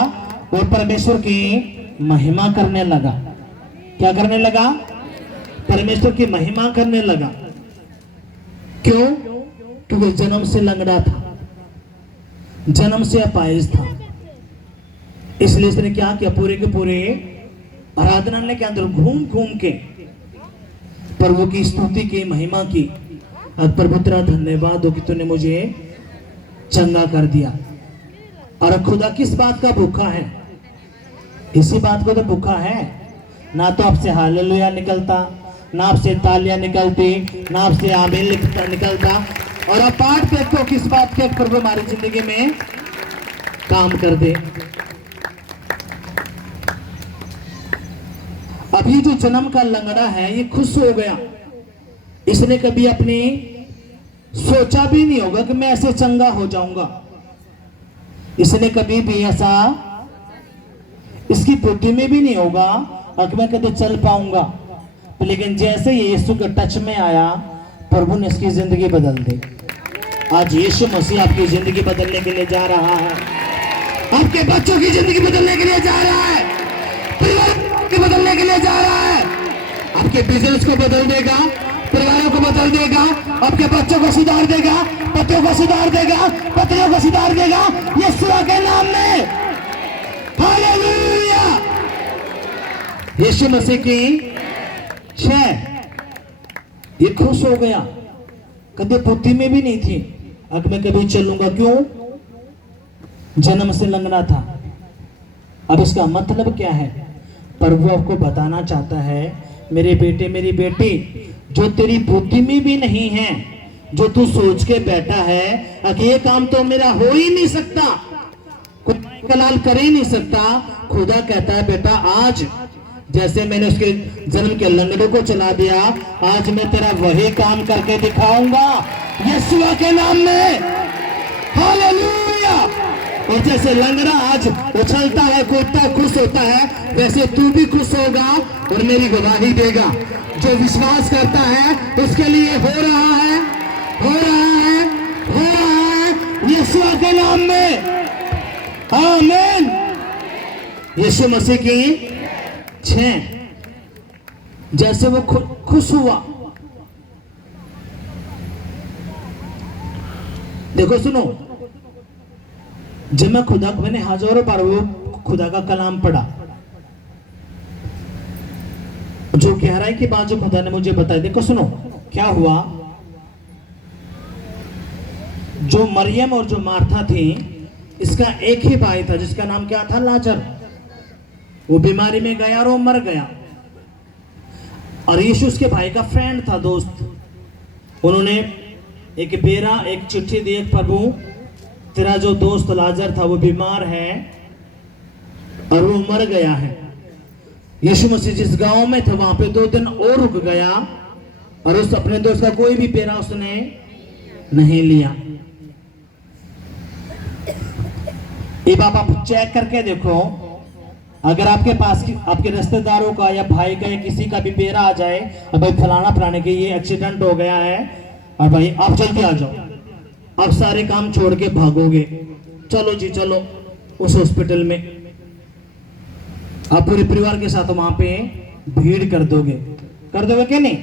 और परमेश्वर की महिमा करने लगा। क्या करने लगा? परमेश्वर की महिमा करने लगा। क्यों? क्योंकि जन्म से लंगड़ा था, जन्म से अपाहिज था। इसलिए इसने क्या किया? पूरे के पूरे आराधनालय के अंदर घूम घूम के प्रभु की स्तुति की, महिमा की। प्रभु तेरा धन्यवाद हो कि तूने मुझे चंगा कर दिया। और खुदा किस बात का भूखा है? इसी बात को तो भूखा है। ना तो आपसे हालेलुया निकलता, ना आपसे तालियां निकलती, ना आपसे आमीन निकलता। और आप पाठ देखते हो किस बात के? प्रभु हमारी जिंदगी में काम कर दे। अभी जो जन्म का लंगड़ा है ये खुश हो गया। इसने कभी अपनी सोचा भी नहीं होगा कि मैं ऐसे चंगा हो जाऊंगा। इसने कभी भी ऐसा, इसकी बुद्धि में भी नहीं होगा कि मैं कभी चल पाऊंगा। लेकिन जैसे ये यीशु के टच में आया, प्रभु ने इसकी जिंदगी बदल दी। आज यीशु मसीह आपकी जिंदगी बदलने के लिए जा रहा है, आपके बच्चों की जिंदगी बदलने के लिए जा रहा है, परिवार को बदलने के लिए जा रहा है। आपके बिजनेस को बदल देगा, परिवारों को बदल देगा, आपके बच्चों को सुधार देगा, पतियों को सुधार देगा, पत्नियों को सुधार देगा, यीशु के नाम में। हालेलुया। यीशु मसीह की जय। ये खुश हो गया। कभी बुद्धि में भी नहीं थी अब मैं कभी चलूंगा। क्यों? जन्म से लंगड़ा था। अब इसका मतलब क्या है? प्रभु आपको बताना चाहता है, मेरे बेटे मेरी बेटी, जो तेरी बुद्धि में भी नहीं है, जो तू सोच के बैठा है कि ये काम तो मेरा हो ही नहीं सकता, कोई कलाल कर ही नहीं सकता, खुदा कहता है बेटा आज जैसे मैंने उसके जन्म के लंगड़े को चला दिया, आज मैं तेरा वही काम करके दिखाऊंगा यीशु के नाम में। हालेलुया। और जैसे लंगड़ा आज उछलता है, कूदता है, खुश होता है, वैसे तू भी खुश होगा और मेरी गवाही देगा। जो विश्वास करता है उसके लिए हो रहा है, हो रहा है, हो रहा है यीशु के नाम में। आमीन। यीशु मसीह की 6 जैसे वो खुश हुआ। देखो सुनो, जब मैं खुदा, मैंने हजारों बार वो खुदा का कलाम पढ़ा, जो गहराई की बात जो खुदा ने मुझे बताई। देखो सुनो क्या हुआ। जो मरियम और जो मार्था थी, इसका एक ही भाई था जिसका नाम क्या था? लाजर। वो बीमारी में गया और वो मर गया। और यीशु उसके भाई का फ्रेंड था, दोस्त। उन्होंने एक चिट्ठी दी, प्रभु तेरा जो दोस्त लाजर था वो बीमार है और वो मर गया है, यीशु मसीह जिस गांव में था वहां पे 2 दिन और रुक गया और उस अपने दोस्त का कोई भी पेरा उसने नहीं लिया। अब आप चेक करके देखो, अगर आपके पास आपके रिश्तेदारों का या भाई का या किसी का भी पेरा आ जाए, और भाई फलाना फलाने के ये एक्सीडेंट हो गया है और भाई आप जल्दी आ जाओ, आप सारे काम छोड़ के भागोगे, चलो जी चलो उस हॉस्पिटल में, आप पूरे परिवार के साथ वहां पे भीड़ कर दोगे क्या नहीं?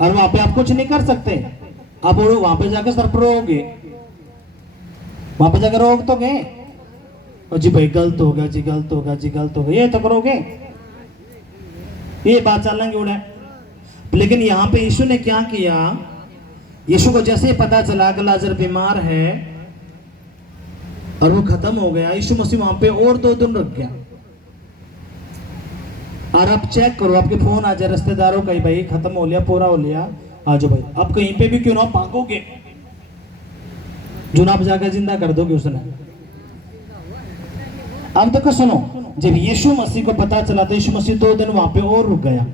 और वहां पे आप कुछ नहीं कर सकते, आप वहां पे जाकर सर पर रोगे, वहां पे जाकर रोक तो गए और जी भाई गलत हो गया जी, गलत हो गया जी, गलत हो गया, ये तो करोगे, ये बात चलेंगे उड़े। लेकिन यहां पे यीशु ने क्या किया, यीशु को जैसे पता चला कि लाजर बीमार है और वो खत्म हो गया, यीशु मसीह वहां पे और 2 दिन रुक गया। और आप चेक करो, आपके फोन आ जाए रिश्तेदारों का, भाई खत्म हो लिया, पूरा हो लिया, आ जाओ भाई, आप कहीं पे भी क्यों ना भागोगे, जुनाब जाकर जिंदा कर दोगे उसने। अब देखो सुनो, जब यीशु मसीह को पता चला तो यीशु मसीह 2 दिन वहां पे और रुक गया,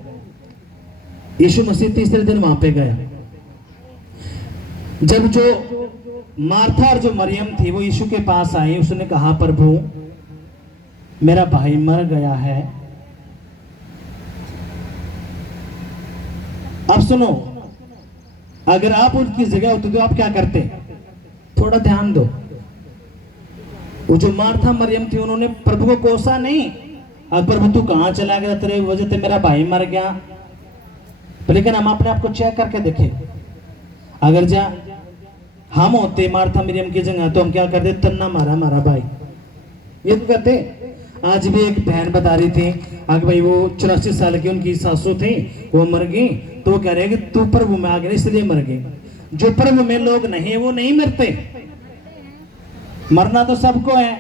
यीशु मसीह तीसरे दिन वहां पे गया। जब जो मार्था और जो मरियम थी वो यीशु के पास आई, उसने कहा प्रभु मेरा भाई मर गया है। अब सुनो, अगर आप उनकी जगह होते तो आप क्या करते? थोड़ा ध्यान दो, वो जो मार्था मरियम थी उन्होंने प्रभु को कोसा नहीं, अब प्रभु तू कहां चला गया, तेरे वजह से मेरा भाई मर गया। लेकिन हम अपने आप को चेक करके देखें, अगर जा हम होते मार्था मरियम की जगह तो हम क्या करते? तन्ना मारा हमारा भाई, ये तो करते। आज भी एक बहन बता रही थी, आगे भाई वो 84 साल की उनकी सासू थी, वो मर गई, तो वो कह रहे कि तू प्रभु में आ गया इसलिए मर गई। जो प्रभु में लोग नहीं वो नहीं मरते, मरना तो सबको है,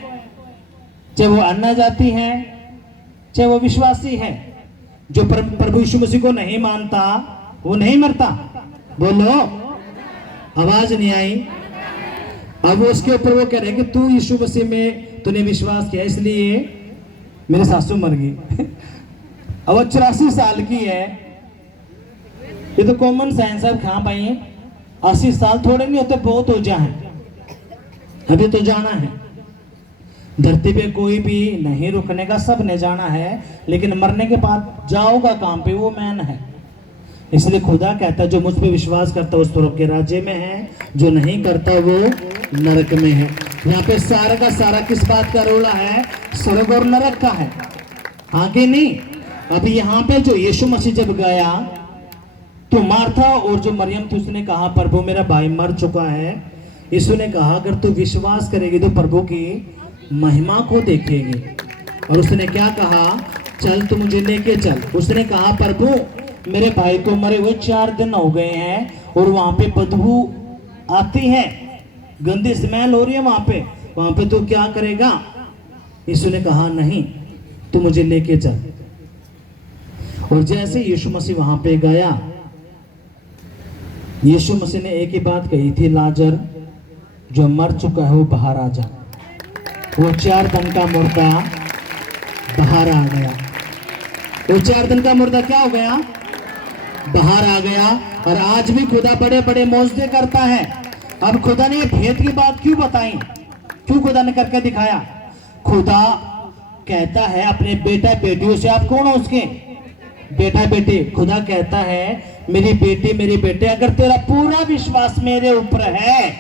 चाहे वो अन्ना जाति है चाहे वो विश्वासी है। जो प्रभु यीशु मसीह को नहीं मानता वो नहीं मरता। बोलो, आवाज नहीं आई। अब वो उसके ऊपर वो कह रहे कि तू यीशु मसीह में तूने विश्वास किया इसलिए मेरे सासू मर गई। अब वो 84 साल की है, ये तो कॉमन साइंस है। हाँ भाई 80 साल थोड़े नहीं होते, बहुत हो जाए, अभी तो जाना है। धरती पे कोई भी नहीं रुकने का, सब ने जाना है, लेकिन मरने के बाद जाओगा काम पे, वो मैन है। इसलिए खुदा कहता है जो मुझ पे विश्वास करता है वो स्वर्ग के राज्य में है, जो नहीं करता वो नरक में है। यहाँ पे सारा का सारा किस बात का रोला है? स्वर्ग और नरक का है, हाँ कि नहीं? अभी यहाँ पे जो यीशु मसीह जब गया तो मार्था और जो मरियम थी उसने कहा प्रभु मेरा भाई मर चुका है। यीशु ने कहा अगर तू विश्वास करेगी तो प्रभु की महिमा को देखेगी। और उसने क्या कहा? चल तू मुझे लेके चल। उसने कहा प्रभु मेरे भाई को मरे हुए 4 दिन हो गए हैं और वहां पे बदबू आती है, गंदी स्मेल हो रही है वहां पे तू क्या करेगा? यीशु ने कहा नहीं, तू मुझे लेके चल। और जैसे यीशु मसीह वहां पे गया, यीशु मसीह ने एक ही बात कही थी, लाजर जो मर चुका है वो बाहर आ जा। वो 4 दिन का मुर्दा बाहर आ गया। वो 4 दिन का मुर्दा क्या हो गया? बाहर आ गया। और आज भी खुदा बड़े बड़े मौजदे करता है। अब खुदा ने भेद की बात क्यों बताई? क्यों खुदा ने करके दिखाया? खुदा कहता है अपने बेटा बेटियों से, आप कौन हो उसके? बेटा बेटी। खुदा कहता है मेरी बेटी मेरे बेटे, अगर तेरा पूरा विश्वास मेरे ऊपर है,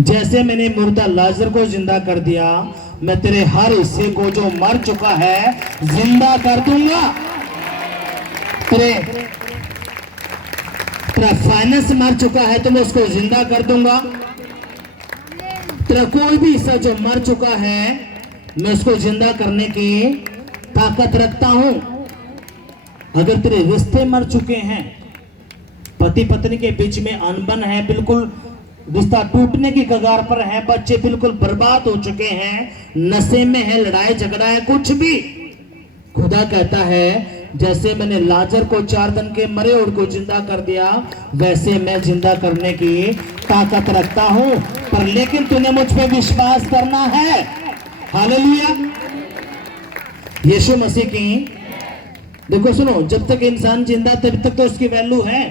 जैसे मैंने मुर्दा लाजर को जिंदा कर दिया, मैं तेरे हर हिस्से को जो मर चुका है जिंदा कर दूंगा। तेरा फाइनेंस मर चुका है तो मैं उसको जिंदा कर दूंगा। तेरा कोई भी हिस्सा जो मर चुका है मैं उसको जिंदा करने की ताकत रखता हूं। अगर तेरे रिश्ते मर चुके हैं, पति पत्नी के बीच में अनबन है, बिल्कुल रिश्ता टूटने की कगार पर है, बच्चे बिल्कुल बर्बाद हो चुके हैं, नशे में है, लड़ाई झगड़ा है, कुछ भी, खुदा कहता है जैसे मैंने लाजर को 4 दिन के मरे और को जिंदा कर दिया, वैसे मैं जिंदा करने की ताकत रखता हूं। पर लेकिन तूने मुझ पे विश्वास करना है। हालेलुया। यीशु मसीह की। देखो सुनो, जब तक इंसान जिंदा तब तक तो उसकी वैल्यू है।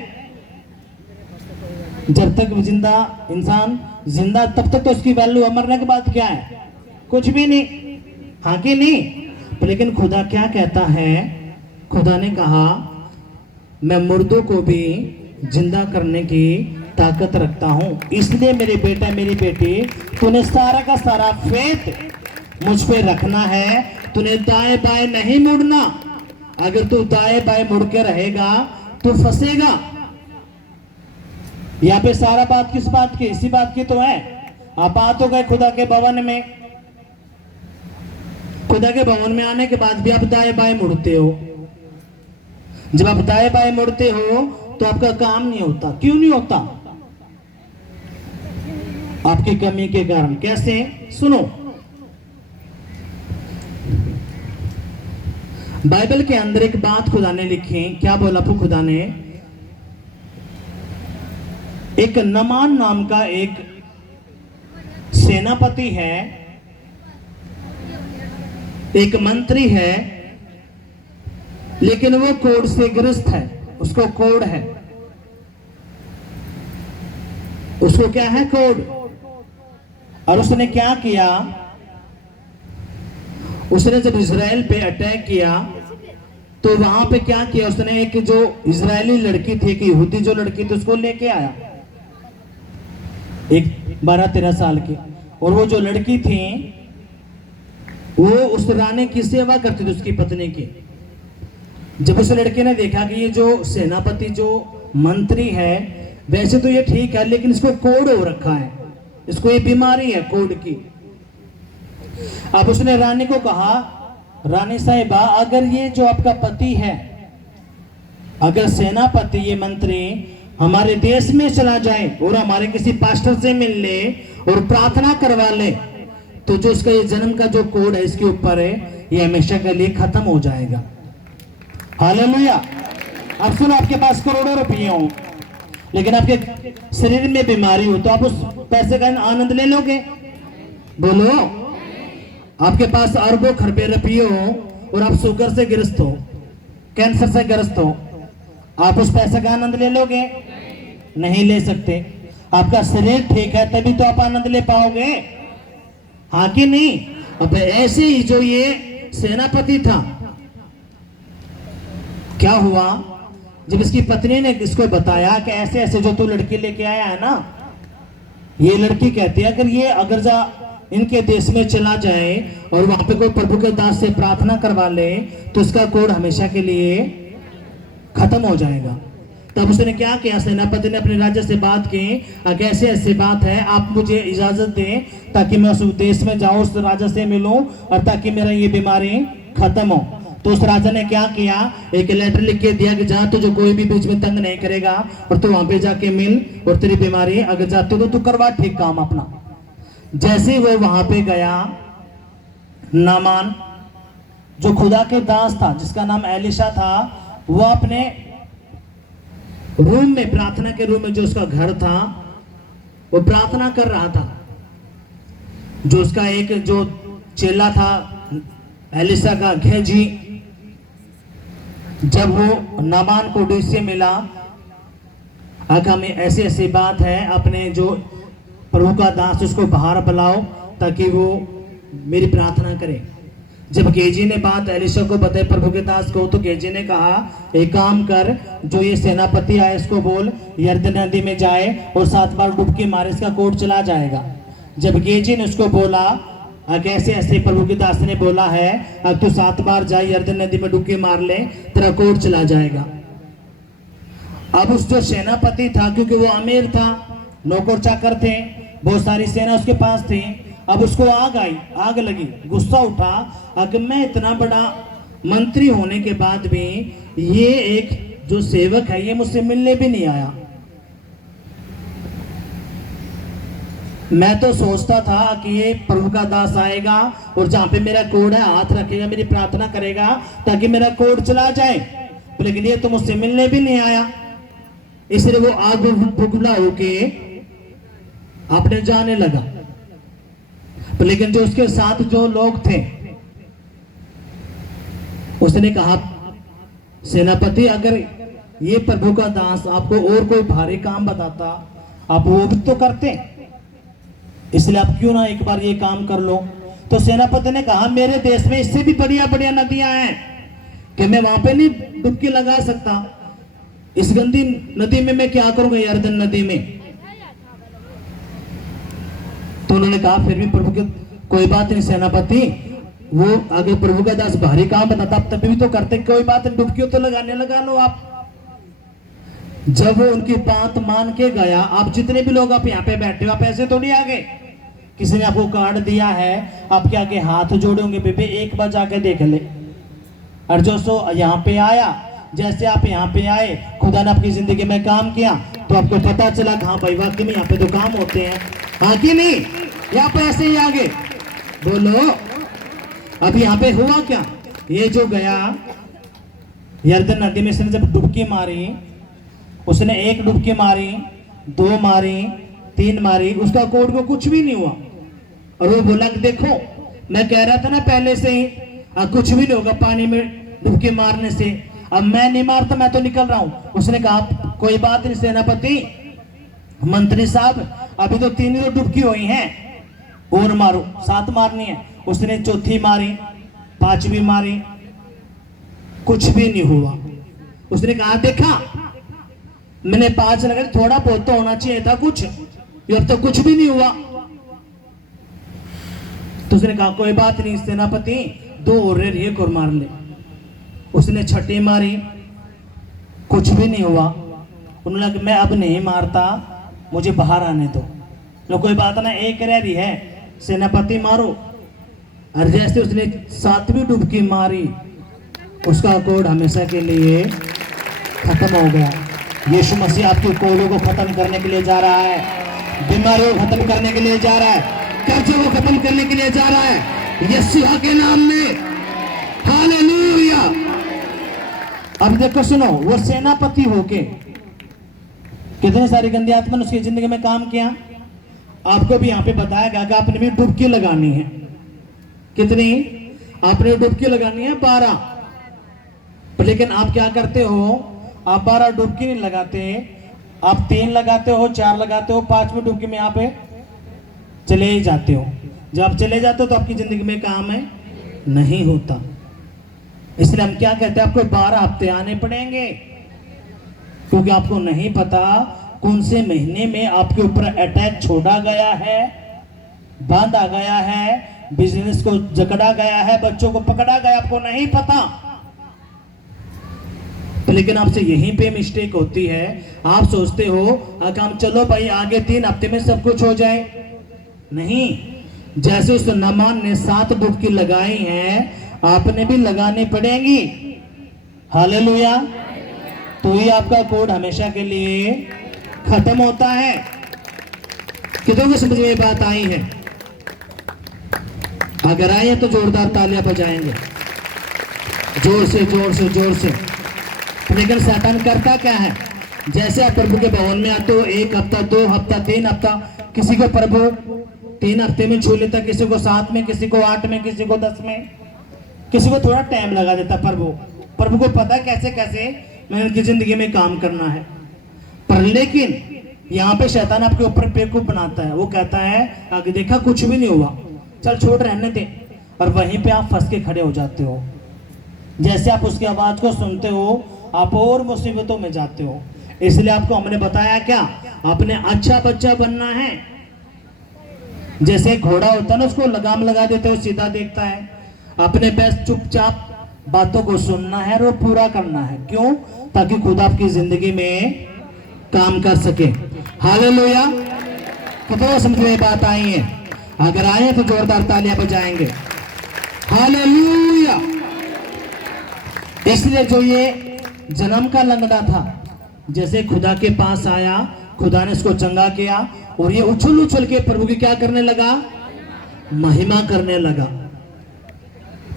जब तक जिंदा इंसान जिंदा तब तक तो उसकी वैल्यू है। मरने के बाद क्या है? कुछ भी नहीं। हाँ कि नहीं? लेकिन खुदा क्या कहता है? खुदा ने कहा मैं मुर्दों को भी जिंदा करने की ताकत रखता हूं। इसलिए मेरे बेटा मेरी बेटी, तूने सारा का सारा फेथ मुझ पे रखना है। तूने दाएं बाएं नहीं मुड़ना। अगर तू दाएं बाएं मुड़ के रहेगा तो फंसेगा। यहाँ पे सारा बात किस बात की? इसी बात की तो है। आप आ तो गए खुदा के भवन में। खुदा के भवन में आने के बाद भी आप दाएं बाएं मुड़ते हो। जब आप दाएं बाएं मुड़ते हो तो आपका काम नहीं होता। क्यों नहीं होता? आपकी कमी के कारण। कैसे? सुनो, बाइबल के अंदर एक बात खुदा ने लिखी। क्या बोला खुदा ने? एक नमान नाम का एक सेनापति है, एक मंत्री है, लेकिन वो कोढ़ से ग्रस्त है। उसको कोढ़ है। उसको क्या है? कोढ़। और उसने क्या किया? उसने जब इजराइल पे अटैक किया तो वहां पे क्या किया उसने? एक जो इजरायली लड़की थी, एक यहूदी जो लड़की थी, उसको लेके आया, एक 12-13 साल की। और वो जो लड़की थी वो उस रानी की सेवा करती थी, उसकी पत्नी की। जब उस लड़के ने देखा कि ये जो सेनापति जो मंत्री है, वैसे तो ये ठीक है लेकिन इसको कोढ़ हो रखा है, इसको ये बीमारी है कोढ़ की। अब उसने रानी को कहा, रानी साहिबा, अगर ये जो आपका पति है, अगर सेनापति ये मंत्री हमारे देश में चला जाए और हमारे किसी पास्टर से मिल ले और प्रार्थना करवा ले, तो जो इसका ये जन्म का जो कोड है इसके ऊपर है, ये हमेशा के लिए खत्म हो जाएगा। हालेलुया। अब सुनो, आपके पास करोड़ों रुपये हो लेकिन आपके शरीर में बीमारी हो, तो आप उस पैसे का आनंद ले लोगे? बोलो। आपके पास अरबों खरबे रुपये हो और आप शुगर से ग्रस्त हो, कैंसर से ग्रस्त हो, आप उस पैसे का आनंद ले लोगे? नहीं ले सकते। आपका शरीर ठीक है तभी तो आप आनंद ले पाओगे। हाँ कि नहीं? अब ऐसे ही जो ये सेनापति था, क्या हुआ? जब इसकी पत्नी ने इसको बताया कि ऐसे ऐसे जो तू लड़की लेके आया है ना, ये लड़की कहती है अगर ये अगर जा इनके देश में चला जाए और वहां पे कोई प्रभु के दास से प्रार्थना करवा ले तो इसका कोड हमेशा के लिए खत्म हो जाएगा। तब उसने क्या किया? सेनापति ने अपने राजा से बात की, कैसे ऐसी बात है, आप मुझे इजाजत दें ताकि मैं उस देश में जाऊं, उस राजा से मिलूं और ताकि मेरा ये बीमारी खत्म हो। तो उस राजा ने क्या किया? एक लेटर लिख के दिया कि जहां तुझे कोई भी बीच में तंग नहीं करेगा और तू वहां पे जाके मिल और तेरी बीमारी अगर जाती तो तू करवा ठीक काम अपना। जैसे वो वहां पे गया, नामान जो खुदा के दास था जिसका नाम एलिशा था, वो अपने रूम में, प्रार्थना के रूम में जो उसका घर था, वो प्रार्थना कर रहा था। जो उसका एक जो चेला था एलिशा का घेजी, जब वो नामान को डीस से मिला, आका में ऐसी ऐसी बात है, अपने जो प्रभु का दास उसको बाहर बुलाओ ताकि वो मेरी प्रार्थना करे। जब गेजी ने बात एलिशा को बताई प्रभु के दास को, तो गेजी ने कहा एक काम कर, जो ये सेनापति आए इसको बोल यरदन नदी में जाए और 7 बार डुबकी मारे, इसका कोट चला जाएगा। जब गेजी ने उसको बोला कैसे ऐसे प्रभु के दास ने बोला है, अब तू 7 बार जाए यरदन नदी में डुबकी मार ले, तेरा कोट चला जाएगा। अब उस जो सेनापति था, क्योंकि वो अमीर था, नौकर चाकर थे, बहुत सारी सेना उसके पास थी, अब उसको आग लगी, गुस्सा उठा, अगर मैं इतना बड़ा मंत्री होने के बाद भी ये एक जो सेवक है ये मुझसे मिलने भी नहीं आया। मैं तो सोचता था कि ये प्रभु का दास आएगा और जहां पे मेरा कोड है हाथ रखेगा, मेरी प्रार्थना करेगा ताकि मेरा कोड चला जाए, लेकिन ये तो मुझसे मिलने भी नहीं आया। इसलिए वो आग बुगला होके अपने जाने लगा। लेकिन जो उसके साथ जो लोग थे उसने कहा, सेनापति अगर ये प्रभु का दास आपको और कोई भारी काम बताता आप वो भी तो करते, इसलिए आप क्यों ना एक बार ये काम कर लो। तो सेनापति ने कहा, मेरे देश में इससे भी बढ़िया बढ़िया नदियां हैं कि मैं वहां पे नहीं डुबकी लगा सकता। इस गंदी नदी में मैं क्या करूंगा, यर्दन नदी में। तो उन्होंने कहा, फिर भी प्रभु के कोई बात नहीं सेनापति, वो आगे प्रभु का दास भारी काम बताता आप तभी भी तो करते, कोई बात नहीं डुबकी तो लगाने लगा लो आप। जब वो उनकी बात मान के गया, आप जितने भी लोग आप यहाँ पे बैठे हो आप ऐसे तो नहीं आ गए, किसी ने आपको कार्ड दिया है आपके आगे हाथ जोड़े होंगे, बेबे एक बार जाके देख ले। और जो सो यहाँ पे आया, जैसे आप यहाँ पे आए खुदा ने आपकी जिंदगी में काम किया तो आपको पता चला हाँ भाई वाकई में यहाँ पे तो काम होते हैं, हाँ कि नहीं। यहाँ पे ऐसे ही आगे बोलो। अब यहाँ पे हुआ क्या, ये जो गया यर्दन नदी में, इसने जब डुबकी मारी, उसने एक डुबकी मारी, 2 मारी, 3 मारी, उसका कोड को कुछ भी नहीं हुआ। और वो बोला कि देखो मैं कह रहा था ना पहले से ही कुछ भी नहीं होगा पानी में डुबकी मारने से, अब मैं नहीं मारता, मैं तो निकल रहा हूं। उसने कहा, कोई बात नहीं सेनापति, मंत्री साहब अभी तो 3 ही तो डुबकी हुई हैं, और मारो, 7 मारनी है। उसने चौथी मारी, 5वीं मारी, कुछ भी नहीं हुआ। उसने कहा, देखा मैंने 5 लगाए, थोड़ा बहुत तो होना चाहिए था कुछ, ये अब तो कुछ भी नहीं हुआ। तो उसने कहा, कोई बात नहीं सेनापति, 2 और एक और मार ले। उसने 6ठी मारी, कुछ भी नहीं हुआ। उन्होंने कहा, मैं अब नहीं मारता, मुझे बाहर आने दो। लो कोई बात ना, एक रह रही है, सेनापति मारो। और जैसे उसने 7वीं डुबकी मारी, उसका कोड हमेशा के लिए खत्म हो गया। यीशु मसीह आपके कोडों को खत्म करने के लिए जा रहा है, बीमारियों को खत्म करने के लिए जा रहा है, कर्जों को खत्म करने के लिए जा रहा है, यीशु के नाम में। हालेलुया। अब देखो सुनो, वो सेनापति होके कितने सारी गंदी आत्मा ने उसकी जिंदगी में काम किया। आपको भी यहाँ पे बताया गया कि आपने भी डुबकी लगानी है। कितनी आपने डुबकी लगानी है? 12। लेकिन आप क्या करते हो, आप 12 डुबकी नहीं लगाते, आप 3 लगाते हो, 4 लगाते हो, 5वीं डुबकी में यहाँ पे चले ही जाते हो। जब आप चले जाते हो तो आपकी जिंदगी में काम है नहीं होता। इसलिए हम क्या कहते हैं, आपको 12 हफ्ते आने पड़ेंगे, क्योंकि आपको नहीं पता कौन से महीने में आपके ऊपर अटैक छोड़ा गया है, बांधा गया है, बिजनेस को जकड़ा गया है, बच्चों को पकड़ा गया, आपको नहीं पता। लेकिन आपसे यहीं पे मिस्टेक होती है, आप सोचते हो काम चलो भाई आगे 3 हफ्ते में सब कुछ हो जाए। नहीं, जैसे उस नमान ने 7 डुबकी लगाई हैं, आपने भी लगानी पड़ेंगी। हालेलुया। तो ही आपका कोड हमेशा के लिए खत्म होता है। कितनों को समझ में बात आई है? अगर आई है तो जोरदार तालियां बजाएंगे, जोर से जोर से जोर से। लेकिन शैतान करता क्या है, जैसे आप प्रभु के भवन में आते हो, 1 हफ्ता, 2 हफ्ता, 3 हफ्ता, किसी को प्रभु 3 हफ्ते में छू लेता, किसी को 7 में, किसी को 8 में, किसी को 10 में, किसी को थोड़ा टाइम लगा देता। प्रभु को पता कैसे कैसे मैंने उनकी जिंदगी में काम करना है। पर लेकिन यहाँ पे शैतान आपके ऊपर बेवकूफ बनाता है। वो कहता है आगे देखा कुछ भी नहीं हुआ, चल छोड़ रहने दे, और वहीं पे आप फंस के खड़े हो जाते हो। जैसे आप उसकी आवाज को सुनते हो आप और मुसीबतों में जाते हो। इसलिए आपको हमने बताया क्या, आपने अच्छा बच्चा बनना है। जैसे घोड़ा होता है ना, उसको लगाम लगा देते हो, सीधा देखता है। अपने बेस्ट चुपचाप बातों को सुनना है और वो पूरा करना है। क्यों? ताकि खुदा आपकी जिंदगी में काम कर सके। हालेलुया। तो समझ में बात आई है? अगर आए तो जोरदार तालियां बजाएंगे। हालेलुया। इसलिए जो ये जन्म का लंगड़ा था, जैसे खुदा के पास आया, खुदा ने इसको चंगा किया, और ये उछल उछल के प्रभु की क्या करने लगा, महिमा करने लगा।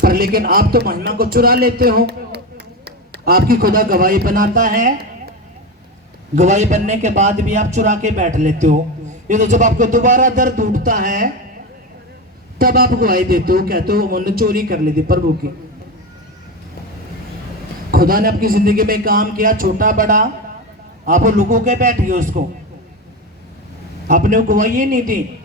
पर लेकिन आप तो महिमा को चुरा लेते हो। आपकी खुदा गवाही बनाता है, गवाही बनने के बाद भी आप चुरा के बैठ लेते हो। ये तो जब आपको दोबारा दर्द उठता है तब आप गवाही देते हो, कहते हो उन्होंने चोरी कर ली थी प्रभु की। खुदा ने आपकी जिंदगी में काम किया, छोटा बड़ा, आप लोगों के बैठ गए, उसको आपने गवाही नहीं दी।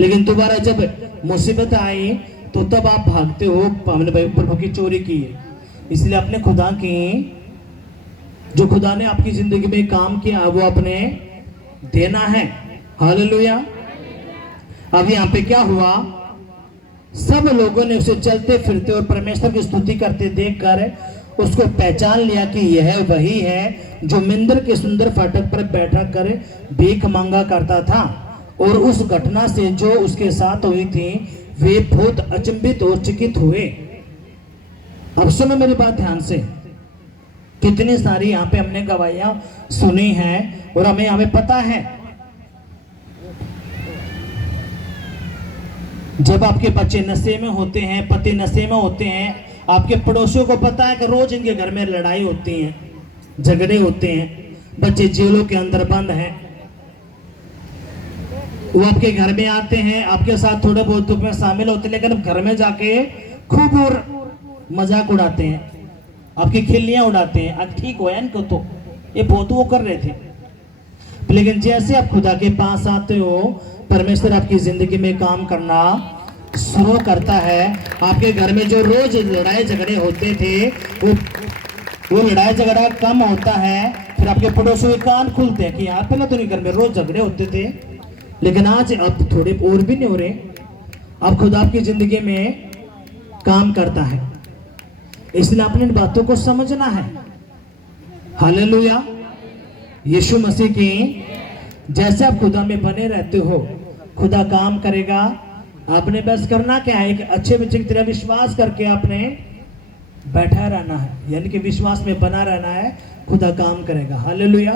लेकिन दोबारा जब मुसीबत आई तो तब आप भागते हो, हमने प्रभु की चोरी की है। इसलिए अपने खुदा की, जो खुदा ने आपकी जिंदगी में काम किया वो अपने देना है। हालेलुया। अब यहाँ पे क्या हुआ, सब लोगों ने उसे चलते फिरते और परमेश्वर की स्तुति करते देखकर उसको पहचान लिया कि यह वही है जो मिंदर के सुंदर फाटक पर बैठा कर भीख मांगा करता था। और उस घटना से जो उसके साथ हुई थी वे बहुत अचंभित और चकित हुए। अब सुनो मेरी बात ध्यान से, कितनी सारी यहाँ पे हमने गवाहियां सुनी हैं और हमें हमें पता है, जब आपके बच्चे नशे में होते हैं, पति नशे में होते हैं, आपके पड़ोसियों को पता है कि रोज इनके घर में लड़ाई होती है, झगड़े होते हैं, बच्चे जेलों के अंदर बंद हैं, वो आपके घर में आते हैं, आपके साथ थोड़े बहुत दुख में शामिल होते हैं, लेकिन घर में जाके खूब और मजाक उड़ाते हैं, आपकी खिल्लियां उड़ाते हैं। अब ठीक हो इनको, तो ये बहुत वो कर रहे थे। लेकिन जैसे आप खुदा के पास आते हो, परमेश्वर आपकी जिंदगी में काम करना शुरू करता है। आपके घर में जो रोज लड़ाई झगड़े होते थे वो लड़ाई झगड़ा कम होता है। फिर आपके पड़ोसियों के कान खुलते हैं कि यहाँ पे ना तो घर में रोज झगड़े होते थे, लेकिन आज अब थोड़े और भी नहीं हो रहे। अब खुदा आपकी जिंदगी में काम करता है, इसलिए आपने इन बातों को समझना है। हालेलुया। यीशु मसीह की जैसे आप खुदा में बने रहते हो, खुदा काम करेगा। आपने बस करना क्या है, एक अच्छे बच्चे की तरह विश्वास करके आपने बैठा रहना है, यानी कि विश्वास में बना रहना है, खुदा काम करेगा। हालेलुया।